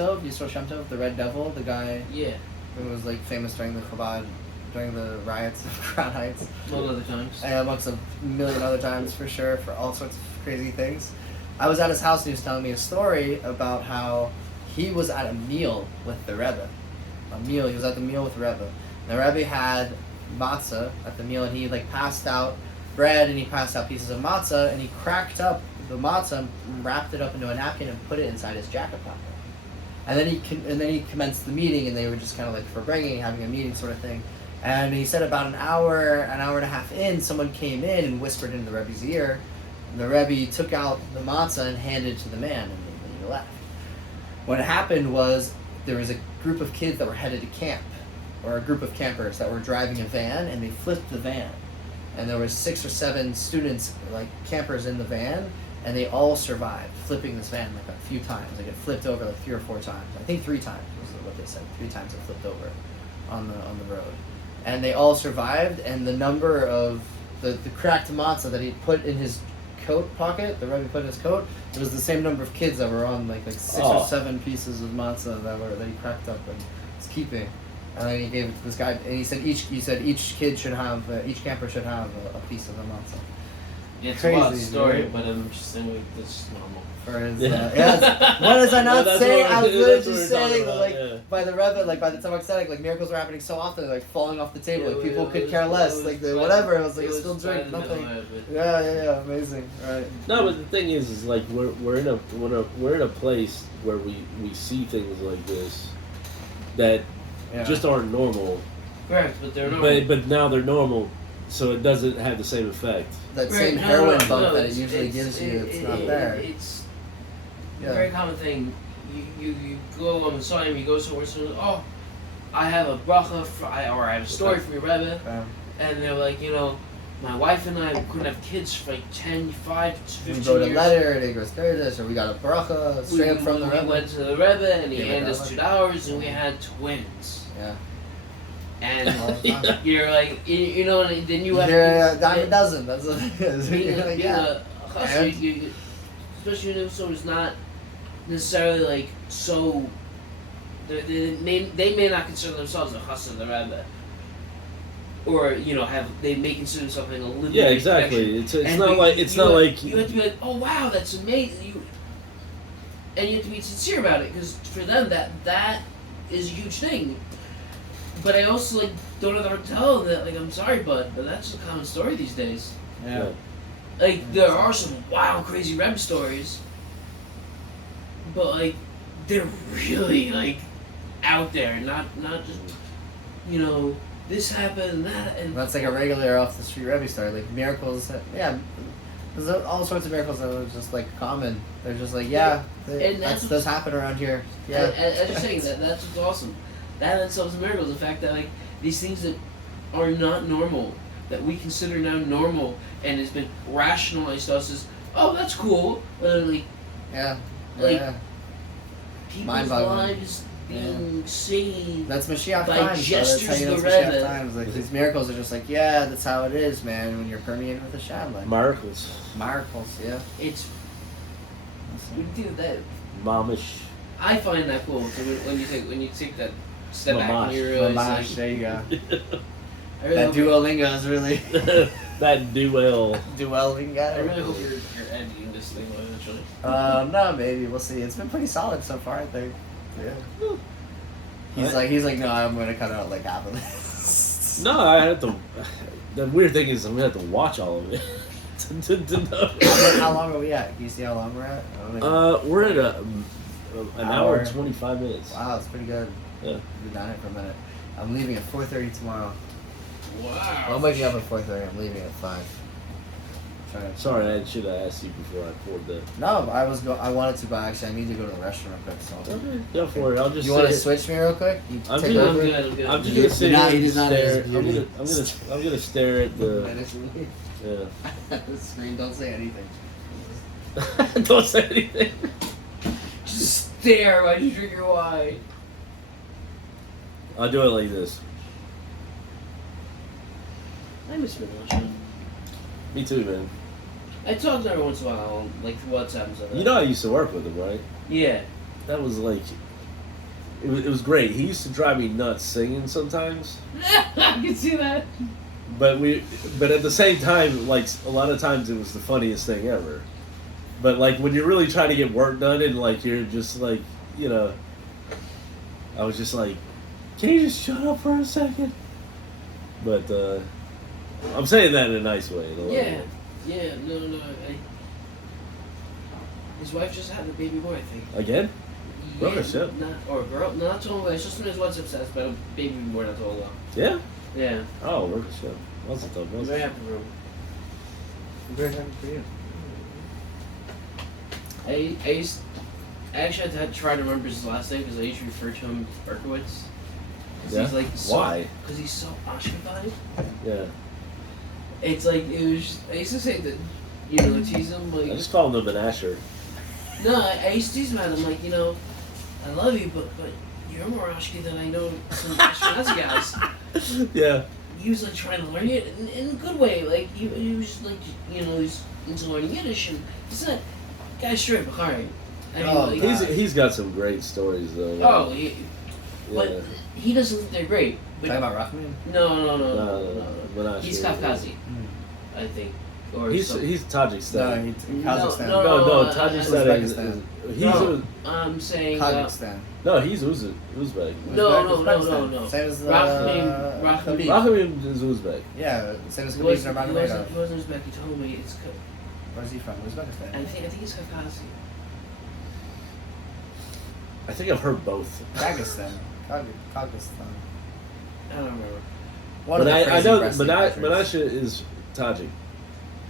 Tov, the Red Devil, the guy yeah, who was like famous during the riots of Crown Heights, all other times. and amongst a million other times for sure, for all sorts of crazy things. I was at his house and he was telling me a story about how he was at a meal with the Rebbe. He was at the meal with the Rebbe. The Rebbe had matzah at the meal and he like passed out bread and he passed out pieces of matzah and he cracked up the matzah and wrapped it up into a napkin and put it inside his jacket pocket. And then he commenced the meeting and they were just kind of like for bringing, having a meeting sort of thing. And he said about an hour and a half in, someone came in and whispered into the Rebbe's ear. And the Rebbe took out the matzah and handed it to the man, and he left. What happened was there was a group of kids that were headed to camp, or a group of campers that were driving a van, and they flipped the van. And there was 6 or 7 students, like campers in the van, and they all survived flipping this van like a few times. Like it flipped over like 3 or 4 times. I think 3 times was what they said. 3 times it flipped over on the road. And they all survived, and the number of the cracked matzah that he put in his coat pocket, the Rebbe put in his coat, it was the same number of kids that were on like 6 or 7 pieces of matzah that he cracked up and was keeping. And then he gave it to this guy, and he said each kid should have, each camper should have a piece of the matzah. Yeah, it's a wild Crazy, story, dude. but I'm just saying like, that's normal. For his, Yeah. what was I not Well, that's saying? what I was we're- literally that's what just we're talking saying that, about, like, yeah. by the Rebbe, like, by the Tzemach Tzedek, like, miracles were happening so often, like, falling off the table, like, Yeah, people it could was- care less, it like, was by- whatever, it was like, it still was by drink, the nothing. middle of it. Yeah, amazing, right. No, but the thing is like we're in a place where we see things like this that Yeah. just aren't normal, Correct, but they're normal. but now they're normal, so it doesn't have the same effect. That Right, same no, heroin no, bump no, that it it's- usually gives you, it's not it- there. It's Yeah. a very common thing. You go on the side, you go somewhere, so oh, I have a bracha, or I have a story from your Rebbe, and they're like, my wife and I couldn't have kids for like 10, 5, 15 We wrote a years. letter, they go Kurdish, or we got a bracha straight up from the we Rebbe. went to the Rebbe, and he Yeah, handed but us that $2, and we had twins. Yeah. And All the time. you're like, and then you have You're a to dime a dozen, that's what it is. being You're a, like, being yeah. a chassid, especially if someone's not necessarily like so. They may not consider themselves a chassid of the Rebbe, or they may consider something a little. Yeah, bit exactly. connection. It's And not you- like it's you not have- like you have to be like, oh wow, that's amazing. and you have to be sincere about it because for them that is a huge thing. But I also like don't ever tell them that like I'm sorry, bud, but that's a common story these days. Yeah. Like there are some wild, crazy Reb stories, but like they're really like out there, not just this happened, that, and That's like a regular off the street Rebbe story, like miracles. Yeah, there's all sorts of miracles that are just like common. They're just like And that's does happen around here. Yeah, as you're saying, that's what's awesome. That in itself is a miracle. The fact that like these things that are not normal, that we consider now normal, and has been rationalized to us as, oh, that's cool. Like yeah, like, yeah. people's Mind-boggling. lives being saved. That's Mashiach By times. So that's how gestures you know of it's the Mashiach Rebbe. times. Like these miracles are just like, yeah, that's how it is, man. When you're permeated with Hashem, like Miracles. miracles. Yeah. It's when you do that. Mamish. I find that cool. So when you take that step back and you Mamash. realize Mamash, like, there you go. I really That hope Duolingo is really That duel. Duolingo. I really hope you're editing this thing eventually. No, maybe we'll see. It's been pretty solid so far, I think. Yeah. He's like, no, I'm gonna cut out like half of this. No, I had to. The weird thing is, I'm gonna have to watch all of it to know. How long are we at? Can you see how long we're at? I don't know. We're at an hour Hour. and 25 minutes. Wow, it's pretty good. Yeah. We've been down here for a minute. I'm leaving at 4:30 tomorrow. Wow. I'm waking up at 4:30. I'm leaving at 5. Sorry, I should have asked you before I poured the. No, I wanted to, but actually I need to go to the restroom real quick. So. Okay, go for it. I'll just. You want to sit- switch me real quick? You I'm take just- I'm over. good. I'm good. I'm just You- gonna sit you're not- here you're and not stare. as I'm gonna stare at the. Management. Yeah. The screen. Don't say anything. Don't say anything. Just stare while you drink your wine. I'll do it like this. I miss Minasha. Me too, man. I talk to her once in a while, like through WhatsApp and stuff. You know I used to work with him, right? Yeah. That was like. It was great. He used to drive me nuts singing sometimes. I can see that. But at the same time, like a lot of times it was the funniest thing ever. But like when you're really trying to get work done and like you're just like, I was just like, can you just shut up for a second? But I'm saying that in a nice way. In a loving Yeah. way. Yeah. No. His wife just had a baby boy, I think. Again? Yeah, Rubbish, yeah. or girl. Not too long. It's just in his WhatsApp status, but a baby boy not too long ago. Yeah. Yeah. Oh, work a show. Wasn't tough. I'm very happy for him. I'm very happy for you. I actually had to try to remember his last name because I usually refer to him as Berkowitz. 'Cause Yeah? He's like Why? Because he's so Ashkenazi. Yeah. It's like it was. I used to say that, tease him like. I just call him the Benasher. No, I used to tease him at him like, I love you, but you're more Ashkenazi than I know some Ashkenazi guys. Yeah. He was like trying to learn it in a good way. Like he was like he's into learning Yiddish and he's not guy's straight Bahari. I mean, Oh, like, God. He's got some great stories though. oh, Yeah. but he doesn't think they're great. But Talking about Rahman? no. Benasher. He's Kafkazi, I think, or He's something. Tajikistan. No, Kazakhstan. No, No, I- Tajikistan is. Uzbekistan. He's No. I'm saying Kazakhstan. no, he's Uzbek. No. Same as Rahman- Khabib. Rahim is Uzbek. Yeah, same as He Khabib wasn't, Nurmagomedov. he wasn't Uzbek. He told me it's. Where's he from? Uzbekistan. I think it's Kafkazi. I think I've heard both. Dagestan. Kyrgyzstan. I don't remember. One But of the I crazy know wrestling countries. Menashe is Tajik.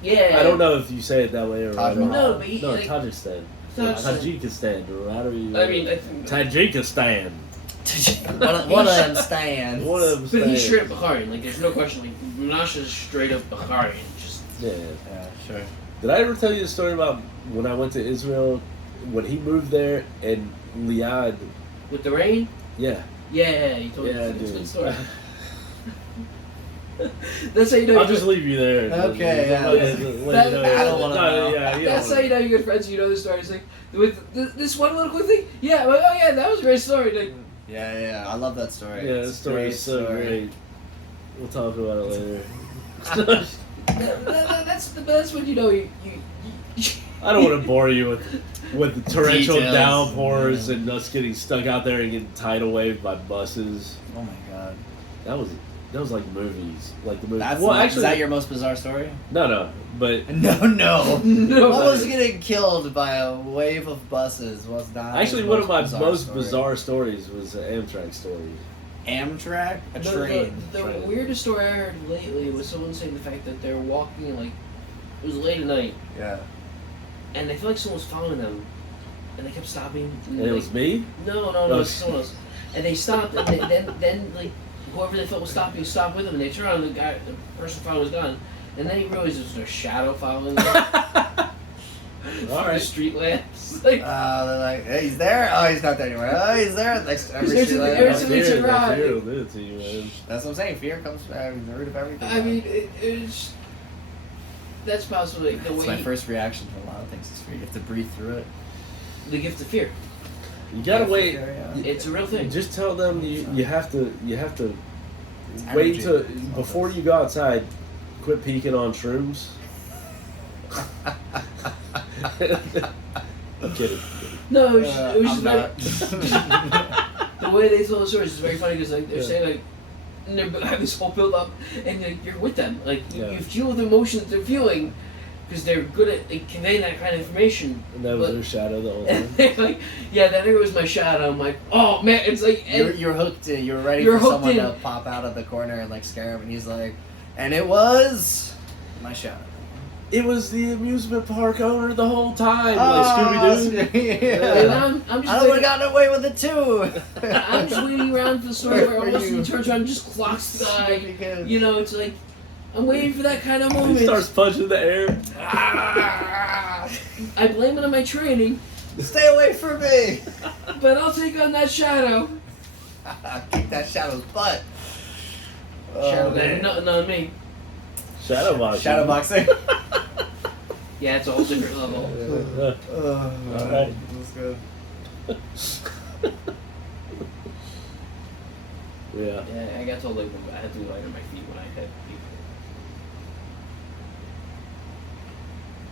Yeah. I don't know if you say it that way or Taj not. Mahal. No, but he, No, like, Tajikistan. Tajikistan. Tajikistan, or how do you? I mean, I think. Tajikistan. One of them stands. One of them. But he's stands. straight up Baharian. Like, there's no question. Like, Menashe is straight up Baharian. Just. Yeah. Yeah, sure. Did I ever tell you the story about when I went to Israel, when he moved there and Liad? With the rain? Yeah. Yeah, you told me. Yeah, It's a good dude. story. That's how you know I'll you're just good. leave you there. Okay, yeah. Let you know. I don't wanna No, know. Yeah, you That's don't how you know you're good friends. You know the story. It's like, with this one little quick thing? Yeah, like, oh yeah, that was a great story. Like, Yeah, I love that story. Yeah, the It's a story is so story. great. We'll talk about it later. that's when you know you I don't want to bore you with. with the torrential Details. downpours Yeah. and us getting stuck out there and getting tidal waved by buses. Oh my god. That was like movies, like the movie. That's well, not, actually, is that your most bizarre story? no, but No. No. Almost getting killed by a wave of buses was not. actually his one of my bizarre most story. bizarre stories was an Amtrak story. Amtrak, a The train. Train. weirdest story I heard lately was someone saying the fact that they were walking, like, it was late at night, Yeah. and they felt like someone was following them, and they kept stopping. And it was me. No, it Oh. was someone else. And they stopped, and then like, whoever they felt was stopping stopped with them, and they turned around, and the person following was gone. And then he realized it was their shadow following them. All The right. street lamps. Like, They're like, hey, he's there. Oh, he's not there anymore. Oh, he's there. Next every There's street a- light. there's That a- That's it's fear, that ride. fear will do it to you, man. what I'm saying. Fear comes from the root of everything. I mean, it's that's possibly the It's way my first reaction to a lot of things is fear. You have to breathe through it. the gift of fear. You gotta wait. Yeah. It's a real thing. Just tell them you have to It's wait energy. till It's all before this. you go outside. Quit peeking on shrooms. I'm kidding. No, it was just I'm very, not. the way they told the stories is very funny because like they're Yeah. saying like and they have this whole build up and like, you're with them like Yeah. you feel the emotion that they're feeling because they're good at like, conveying that kind of information. And that was But- their shadow the whole And time. they're like, yeah, that nigga was my shadow. I'm like, oh man, it's like and You're hooked in. You're ready You're for hooked someone in. to pop out of the corner and like scare him, and he's like, and it was my shadow. It was the amusement park owner the whole time, Oh, like Scooby Doo. and Yeah. I'm just I would have waiting, gotten away with it too. I'm just waiting around for the story where Where almost you- he turns around and just clocks the guy. Pretty good. You know, it's like I'm waiting for that kind of He moment. starts punching the air. I blame it on my training, Stay away from me. but I'll take on that shadow. Kick that shadow's butt. Shadow, man. not me. Shadow boxing. Shadow boxing. Yeah, it's a whole different level. Alright. That's good. Yeah. Yeah, I got told like I had to be light on my feet when I had people.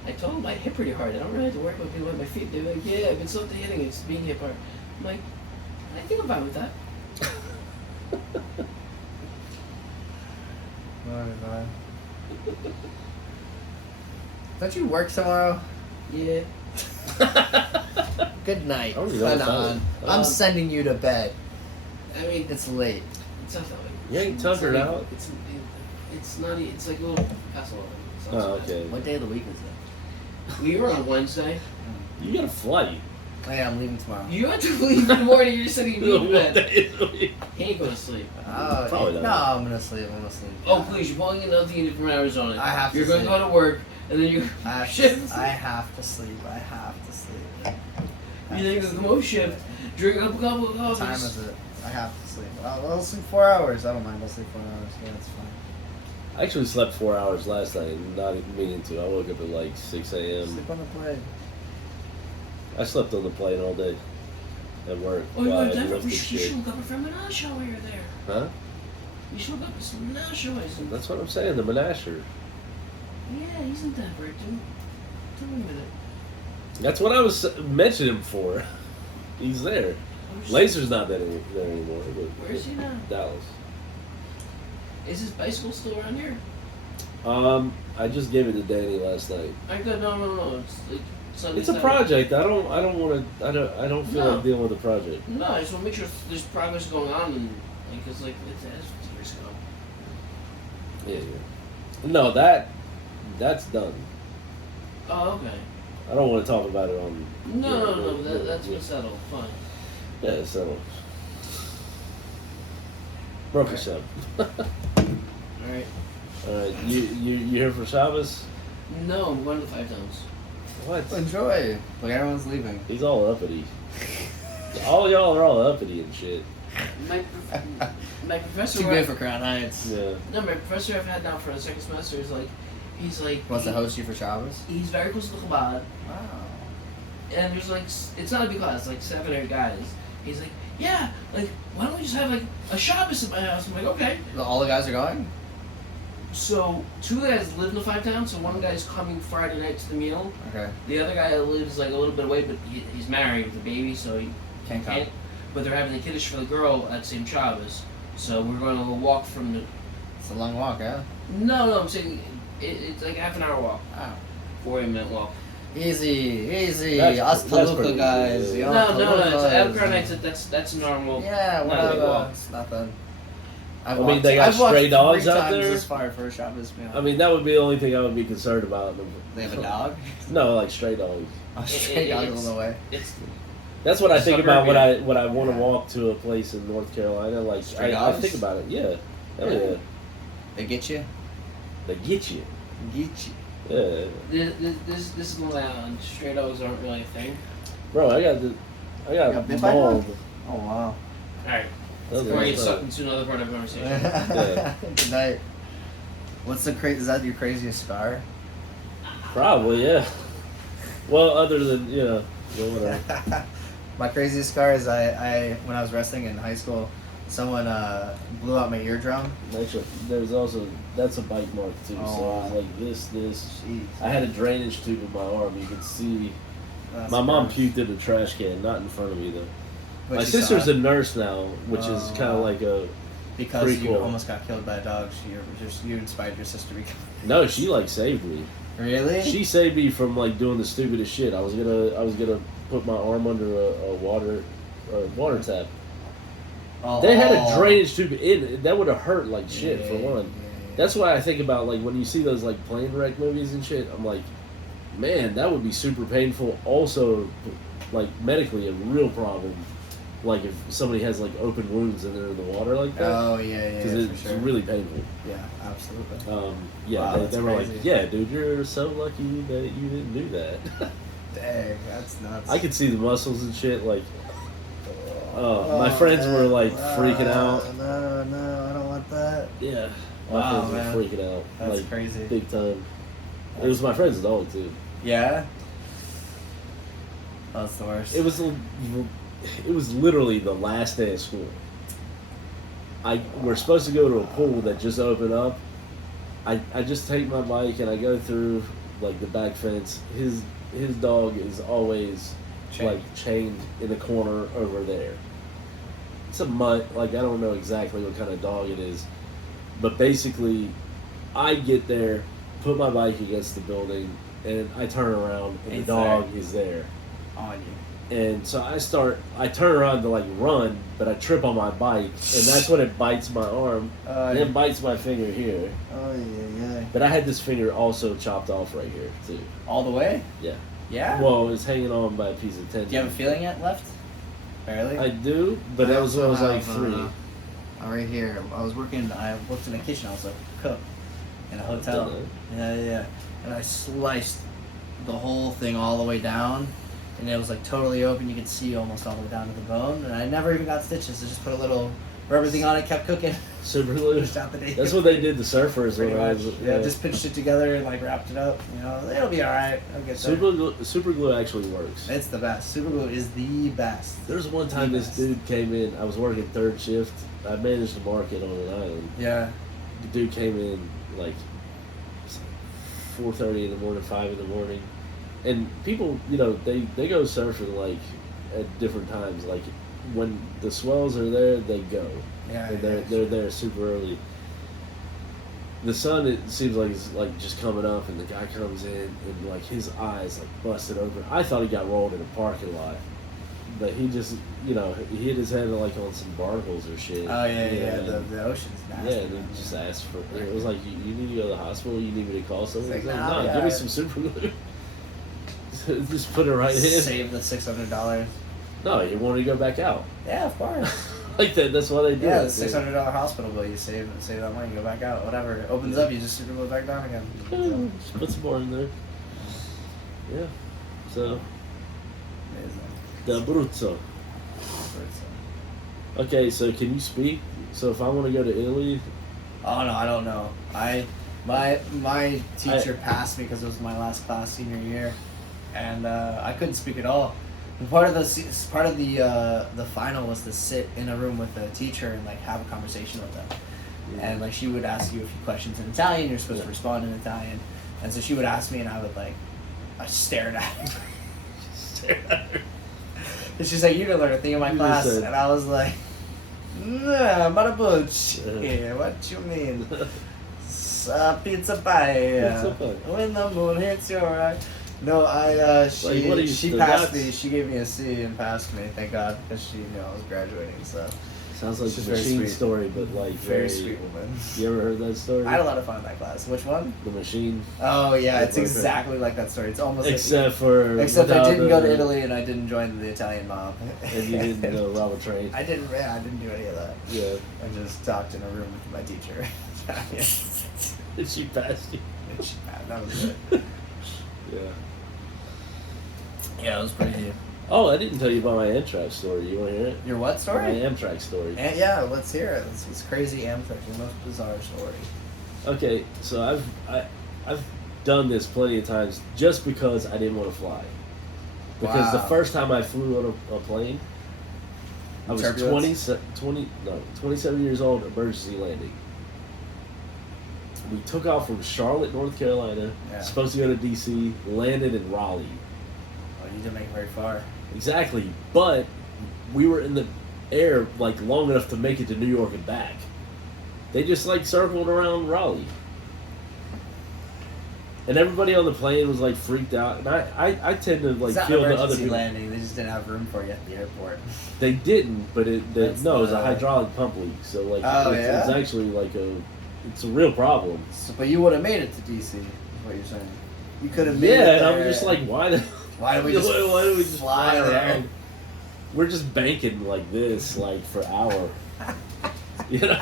I told them I hit pretty hard. I don't really have to worry about being light on my feet. They're like, yeah, if it's something hitting, it's being hit hard. I'm like, I think I'm fine with that. Don't you work tomorrow? Yeah. Good night. I don't even know what Anon. time. I'm sending you to bed. I mean, It's late. it's not that way. You ain't tuckered it's out? It's not. It's like a little past 11. It's not Oh, so bad. okay. What day of the week is it? We were on Wednesday. You got a flight. Oh yeah, I'm leaving tomorrow. You have to leave in the morning. You're sitting in What bed. day of the week? He ain't going to sleep. Oh, Probably no, not. I'm gonna sleep. I'm gonna sleep. Oh please! You're pulling another unit from Arizona. I have to You're going to sleep. go to work, and then you I have, shift. to, I have to sleep. I have to sleep. You then you go come home shift, drink a couple of What coffees. time is it? I have to sleep. I'll sleep 4 hours. I don't mind. I'll sleep 4 hours. Yeah, it's fine. I actually slept 4 hours last night, not even meaning to. I woke up at like 6 a.m. Sleep on the plane. I slept on the plane all day at work. Oh, you while were I Denver? lifted You shit. should look up from Menashe while you're there. Huh? You should look up some Menashe. That's what I'm saying, the Menasher. Yeah, he's in Denver, dude. Tell me a minute. That's what I was mentioning before. He's there. Laser's not there anymore. But Where is he now? Dallas. Is his bicycle still around here? I just gave it to Danny last night. I go, no. It's like Sunday. It's a project. I don't want to. I don't feel No. like dealing with a project. No, I just want to make sure there's progress going on, and like, cause like it's years ago. Yeah. No, that's done. Oh, okay. I don't want to talk about it on. No. That's been settled. Fine. Yeah, so. Broke us up. All right. Alright, you here for Shabbos? No, I'm going to the 5 Towns. What? Enjoy. Like everyone's leaving. He's all uppity. All y'all are all uppity and shit. My professor. Too good for Crown Heights. Yeah. No, my professor I've had now for the second semester is like, he's like. Wants to host you for Shabbos? He's very close to the Chabad, Wow. and there's like, it's not a big class, like 7 or 8 guys. He's like, yeah, like, why don't we just have like a Shabbos at my house? I'm like, okay. All the guys are going? So 2 guys live in the 5 town. So one guy's coming Friday night to the meal. Okay. The other guy lives like a little bit away, but he's married with a baby, so he Can't come. can't. But they're having the kiddush for the girl at St. Chavez. So we're going to walk from the. It's a long walk, yeah. No, I'm saying it's like a half an hour walk, Wow. 40-minute walk. Easy. That's Us pretty Toluca good, guys. yeah. No, it's Tolucas. Albuquerque nights. That's normal. Yeah, Not a big whatever. walk. It's nothing. I mean, they got stray dogs out there. As far for Shabbos meal. I mean, that would be the only thing I would be concerned about. They have a dog. No, like stray dogs. A stray dog on the way. It's That's what I think about Suburbia. when I want to Yeah. walk to a place in North Carolina. Like Stray I dogs? think about it. Yeah, hell yeah. They get you. They get you. Get you. Yeah, this is Long Island. Stray dogs aren't really a thing. bro. I You got got bit by mauled. Oh wow. All right, That was we're getting last sucked night. into another part of the conversation. Yeah. Good night. What's the Is that your craziest scar? Probably, yeah. Well, other than well, whatever. My craziest scar is I when I was wrestling in high school, someone blew out my eardrum. Actually, there's also that's a bite mark too. Oh, so wow. it was like this. Jeez. I had a drainage tube in my arm. You could see. That's My mom gross. puked in a trash can, not in front of me though. But My you saw sister's it a nurse now, which is Oh, kind of wow. like a because you prequel. almost got killed by a dog. You inspired your sister to become. no. She like saved me. Really? She saved me from like doing the stupidest shit. I was gonna put my arm under a water tap. Oh, They had a oh. drainage tube in it. That would have hurt like shit for Yeah, one. yeah. That's why I think about like when you see those like plane wreck movies and shit. I'm like, man, that would be super painful. Also, like medically a real problem. Like if somebody has like open wounds and they're in the water like that, Oh yeah, because yeah, it's for sure. really painful. Yeah, absolutely. Yeah, Wow, they that's were like, crazy. yeah, dude, you're so lucky that you didn't do that. Dang, that's nuts. I could see the muscles and shit. Like, my friends were like freaking out. No, I don't want that. Yeah, my Wow, friends man. were freaking out. That's like crazy. big time. It was my friend's dog too. Yeah. That's the worst. It was literally the last day of school. We're supposed to go to a pool that just opened up. I just take my bike and I go through like the back fence. His dog is always chained in the corner over there. It's a mutt. Like I don't know exactly what kind of dog it is, but basically, I get there, put my bike against the building, and I turn around and It's the dog is there. on you. And so I turn around to like run, but I trip on my bike, and that's when it bites my arm, and then bites my finger here. Oh yeah. But I had this finger also chopped off right here too. All the way? Yeah. Yeah. Well, it's hanging on by a piece of tendon. Do you have a feeling yet left? Barely. I do, but that was when I was like have, 3. right here. I worked in a kitchen. I was a cook in a hotel. Done Yeah. And I sliced the whole thing all the way down, and it was like totally open. You could see almost all the way down to the bone. And I never even got stitches. I just put a little rubber thing on it, kept cooking, Super glue. pushed out the day. That's what they did to surfers Pretty when I much. was. Yeah, just pinched it together and like wrapped it up. You know, it'll be all right. I'll get there. super glue actually works. It's the best. Super glue is the best. There's one time this dude came in. I was working third shift. I managed the market on an island. Yeah. The dude came in like 4:30 in the morning, 5 in the morning, and people, they go surfing like at different times. Like when the swells are there, they go. Yeah. And they're there super early. The sun, it seems like is like just coming up, and the guy comes in and like his eyes like busted open. I thought he got rolled in a parking lot, but he just he hit his head like on some barnacles or shit. Oh yeah. and- The ocean's nasty. yeah, and then just asked for. It was like, you need to go to the hospital. You need me to call someone. It's He's like, like, nah, no, yeah. give me some super glue. Just put it right in. Save the $600. No, he wanted to go back out. Yeah, of course. Like that. That's why they do Yeah, it. the $600 hospital bill. You save that money, go back out. Whatever. It opens up, you just super glue it back down again. Yeah, just put some more in there. Yeah. So the Abruzzo. Okay, so can you speak? So if I want to go to Italy, Oh no, I don't know. My teacher passed me because it was my last class senior year, and I couldn't speak at all. And part of the final was to sit in a room with the teacher and like have a conversation with them. and like she would ask you a few questions in Italian. You're supposed to Yeah. respond in Italian, and so she would ask me, and I would I stared at her. And she's like, "You didn't learn a thing in my You class," just said- and I was like, "Nah, butch. Uh-huh. Yeah, what you mean? Pizza pie. Pizza pie. When the moon hits your eye." No, Like, what are you, she the passed nuts? me. She gave me a C and passed me. Thank God, because she knew I was graduating. So Sounds like She's a very machine sweet. story, but like very sweet woman. You ever heard that story? I had a lot of fun in that class. Which one? The machine. Oh yeah, it's Like, exactly like that story. It's almost Except for except I without didn't go to the- Italy and I didn't join the Italian mob. and you didn't rob a train. I didn't. Yeah, I didn't do any of that. Yeah. I just talked in a room with my teacher. And she passed you. That was it. Yeah. Yeah, it was pretty deep. Oh, I didn't tell you about my Amtrak story. You want to hear it? Your what My story? Amtrak story. And yeah, let's hear it. It's crazy Amtrak, the most bizarre story. Okay, so I've done this plenty of times just because I didn't want to fly. Because the Wow. first time I flew on a plane, I was Turbulence? 27 years old, emergency landing. We took off from Charlotte, North Carolina, Yeah. supposed to go to DC, landed in Raleigh. Oh, you didn't make it very far. Exactly, but we were in the air like long enough to make it to New York and back. They just like circled around Raleigh, and everybody on the plane was like freaked out. And I tend to like It's not feel an the other emergency people. landing. They just didn't have room for you at the airport. They didn't, but it That's no, it was a the- hydraulic pump leak. So like Oh, it's yeah? actually like it's a real problem. So, but you would have made it to DC. Is what you're saying? You could have made it Yeah, and there. I'm just like, why the why did we just why do we just fly fly there? around? We're just banking like this, like for hour. You know,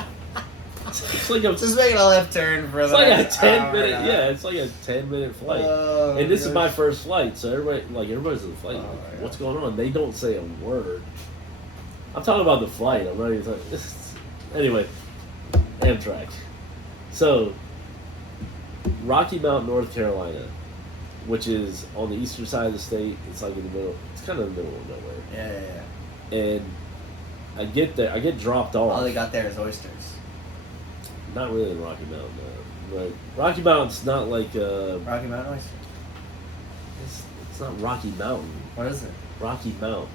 it's like a Just making a left turn for it's the like a next 10-minute hour. yeah, it's like a 10-minute flight. Oh, And this is my gosh. first flight, so everybody's in the flight. Oh, like, yeah. What's going on? They don't say a word. I'm talking about the flight. I'm not even talking. Anyway, Amtrak. So, Rocky Mount, North Carolina, which is on the eastern side of the state. It's like in the middle. It's kind of in the middle of nowhere. Yeah. And I get there. I get dropped off. All they got there is oysters. Not really in Rocky Mountain, but Rocky Mountain's not like Rocky Mountain oysters. it's not Rocky Mountain. What is it? Rocky Mount.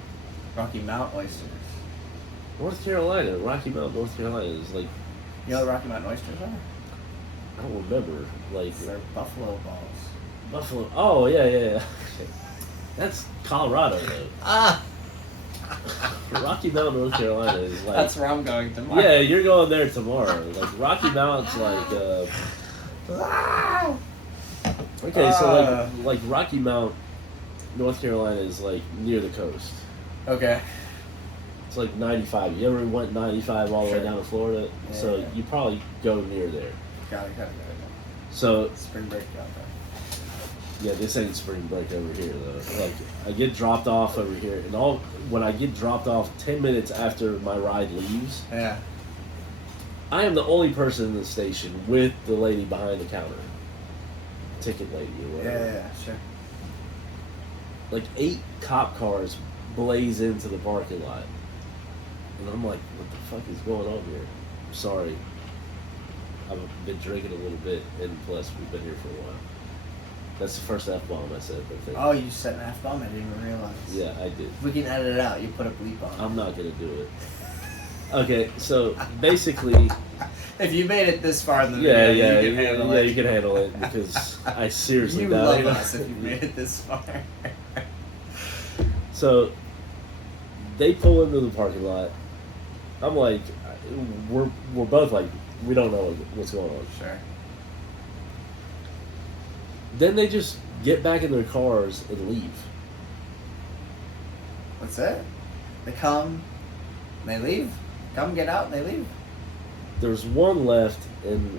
Rocky Mount oysters. North Carolina, Rocky Mount, North Carolina is like You know what Rocky Mountain oysters are? I don't remember like They're buffalo balls. Buffalo. Oh yeah. That's Colorado though. Ah, Rocky Mount, North Carolina is like that's where I'm going tomorrow. yeah. You're going there tomorrow. Like Rocky Mount's like Ah! okay. So like Rocky Mount, North Carolina is like near the coast. Okay. It's like 95. You ever went 95 all the way Sure. down to Florida? Yeah, So yeah. you probably go near there. Got it. So Spring break out there. yeah, this ain't spring break over here though. Like I get dropped off over here, and when I get dropped off 10 minutes after my ride leaves, Yeah. I am the only person in the station with the lady behind the counter, ticket lady or whatever. Yeah, sure. Like 8 cop cars blaze into the parking lot, and I'm like, what the fuck is going on here? Sorry, I've been drinking a little bit, and plus we've been here for a while. That's the first F-bomb I said, but thank Oh, you said an F-bomb? I didn't even realize. yeah, I did. We can edit it out. You put a bleep on. I'm not gonna do it. Okay, so basically, If you made it this far in the yeah, video, you can handle it. you can handle it because I seriously You doubt love it. us if you made it this far. So they pull into the parking lot. I'm like, we're both like, we don't know what's going on. Sure. Then they just get back in their cars and leave. That's it. They come, they leave. Come, get out, and they leave. There's one left, and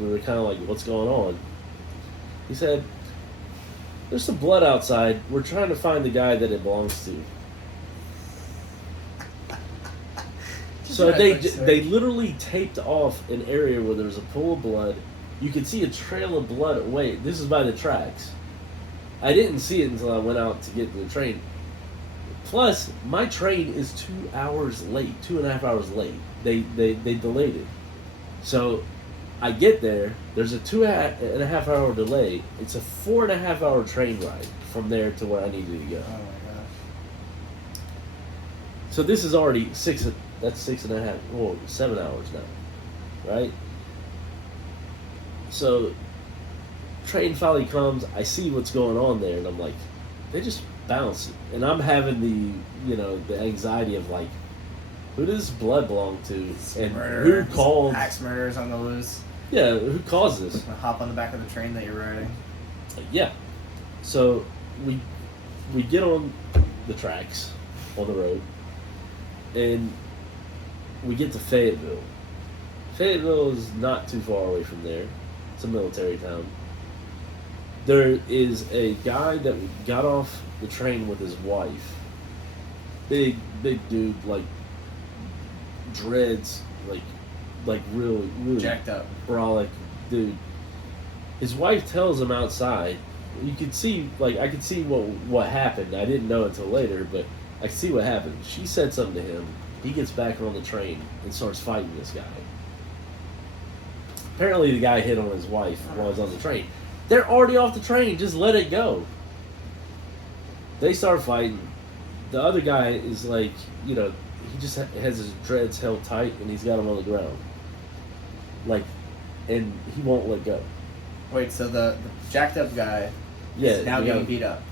we were kind of like, what's going on? He said, there's some blood outside. We're trying to find the guy that it belongs to. So they literally taped off an area where there's a pool of blood. You could see a trail of blood away. This is by the tracks. I didn't see it until I went out to get to the train. Plus, my train is 2 hours late, 2.5 hours late. They delayed it. So I get there. There's a 2.5 hour delay. It's a 4.5 hour train ride from there to where I needed to go. Oh my gosh. So this is already six. That's 6.5. Well, 7 hours now, right? So train finally comes. I see what's going on there, and I'm like, they just bounce, and I'm having the the anxiety of like, who does this blood belong to, and Murder, who called? axe murders on the loose. Yeah, who caused this? Gonna hop on the back of the train that you're riding. Yeah. So we get on the tracks on the road, and we get to Fayetteville. Fayetteville is not too far away from there. It's a military town. There is a guy that got off the train with his wife. Big dude, like dreads, like really Jacked up. brolic dude. His wife tells him outside. You could see, like, I could see what happened. I didn't know until later, but I could see what happened. She said something to him. He gets back on the train and starts fighting this guy. Apparently, the guy hit on his wife while he was on the train. They're already off the train. Just let it go. They start fighting. The other guy is like, he just has his dreads held tight, and he's got him on the ground. Like, and he won't let go. Wait, so the jacked up guy is now getting beat up.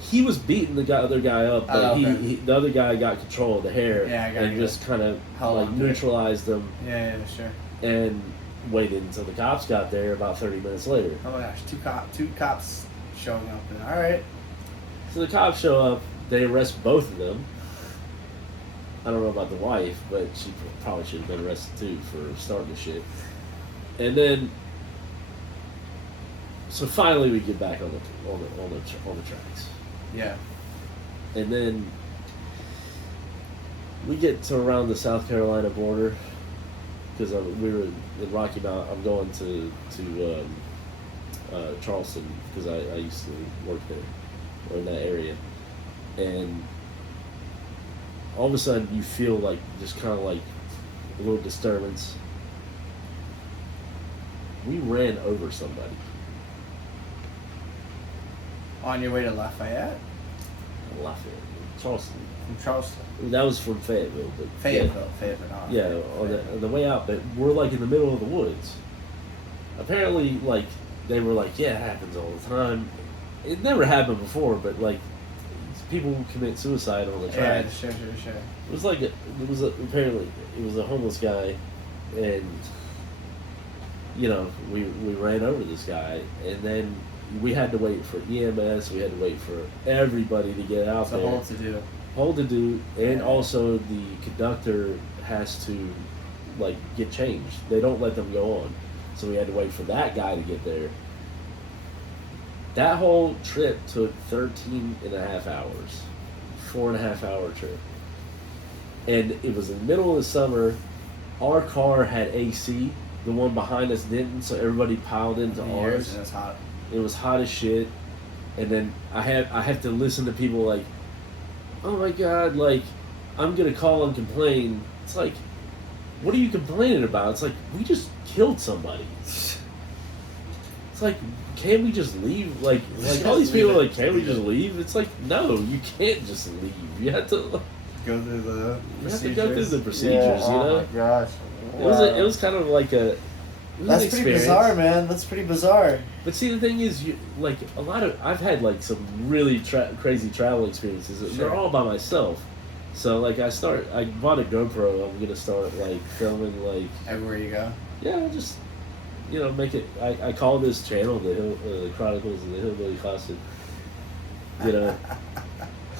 He was beating the other guy up, but okay. the other guy got control of the hair and you. just kind of Held like on to it. neutralized them Yeah, sure. and waited until the cops got there about 30 minutes later. Oh my gosh, two cops showing up. And, all right. So the cops show up, they arrest both of them. I don't know about the wife, but she probably should have been arrested too for starting the shit. And then, so finally we get back on the tracks. Yeah. And then we get to around the South Carolina border because we were in Rocky Mount. I'm going to Charleston because I used to work there or in that area, and all of a sudden you feel like just kind of like a little disturbance. We ran over somebody. On your way to Lafayette? Lafayette, Charleston. From Charleston. That was from Fayetteville, but Fayetteville. Oh, yeah, on the way out, but we're like in the middle of the woods. Apparently, like they were like, yeah, it happens all the time. It never happened before, but like people who commit suicide on the track. Yeah, sure. It was like apparently it was a homeless guy, and we ran over this guy, and then we had to wait for EMS. We had to wait for everybody to get out It's a there. whole to do. And Yeah. also the conductor has to like get changed. They don't let them go on, so we had to wait for that guy to get there. That whole trip took 13.5 hours, 4.5 hour trip, and it was in the middle of the summer. Our car had AC. The one behind us didn't, so everybody piled into ours. And it's hot. It was hot as shit, and then I have to listen to people like, oh my god, like I'm gonna call and complain. It's like, what are you complaining about? It's like we just killed somebody. It's like, can't we just leave? Like all these people are like, can't we just leave? It's like, no, you can't just leave. You have to Go through the you have to go through the procedures. Yeah, you know, oh my gosh. it was kind of like a. It was That's an pretty experience. bizarre, man. That's pretty bizarre. But see, the thing is, I've had like some really crazy travel experiences. Sure. They're all by myself. So like I bought a GoPro. I'm gonna start like filming like Everywhere you go. just make it. I call this channel the Chronicles of the Hillbilly Classic.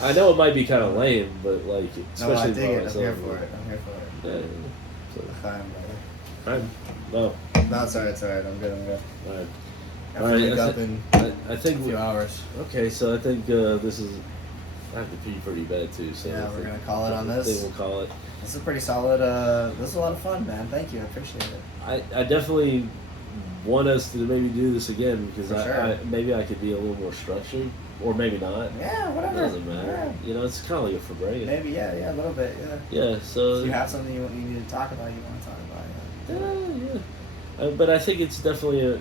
I know it might be kind of lame, but like No, I especially dig by it. I'm myself. here for it. Yeah. So, Fine, fine. No. brother. No, it's alright. I'm good. All right. I All have to right, wake up in I a think few hours. Okay, so I think this is. I have to pee pretty bad too. So Yeah, I we're think- gonna call it on I this. think we'll call it. This is pretty solid. This is a lot of fun, man. Thank you. I appreciate it. I definitely want us to maybe do this again because For sure. maybe I could be a little more structured, or maybe not. Yeah, It whatever. doesn't matter. It's kind of like a for brain. Maybe, yeah, a little bit, yeah. Yeah. So If you have something you need to talk about, you want to talk about, yeah. Yeah. But I think it's definitely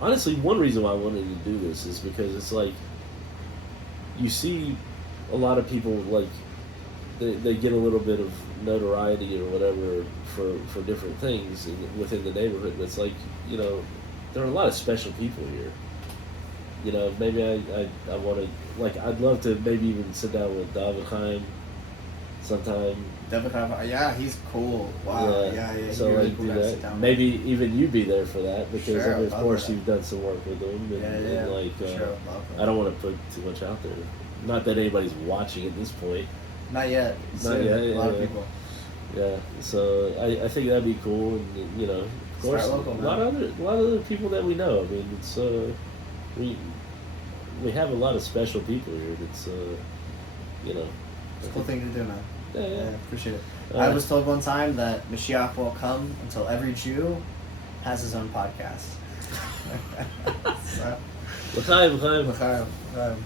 honestly, one reason why I wanted to do this is because it's like you see a lot of people like they get a little bit of notoriety or whatever for different things within the neighborhood. But it's like, you know, there are a lot of special people here. You know, maybe I want to, like, I'd love to maybe even sit down with David Chaim sometime. David Chaim, yeah, he's cool. Wow, yeah. He's So really like cool do guy to that. sit down with. Maybe even you be there for that because Sure, I mean, I'd of love course that. you've done some work with him. And like, sure, I'd love that. I don't want to put too much out there. Not that anybody's watching at this point. Not yet. Not Soon. yet, A lot of yeah. people. Yeah, so I think that'd be cool, and you know, of Start course, local, a lot of other people that we know. I mean, it's we have a lot of special people here. That's you know, It's a cool thing to do, man. Yeah. Appreciate it. I was told one time that Mashiach won't come until every Jew has his own podcast. So, L'chaim, l'chaim. L'chaim.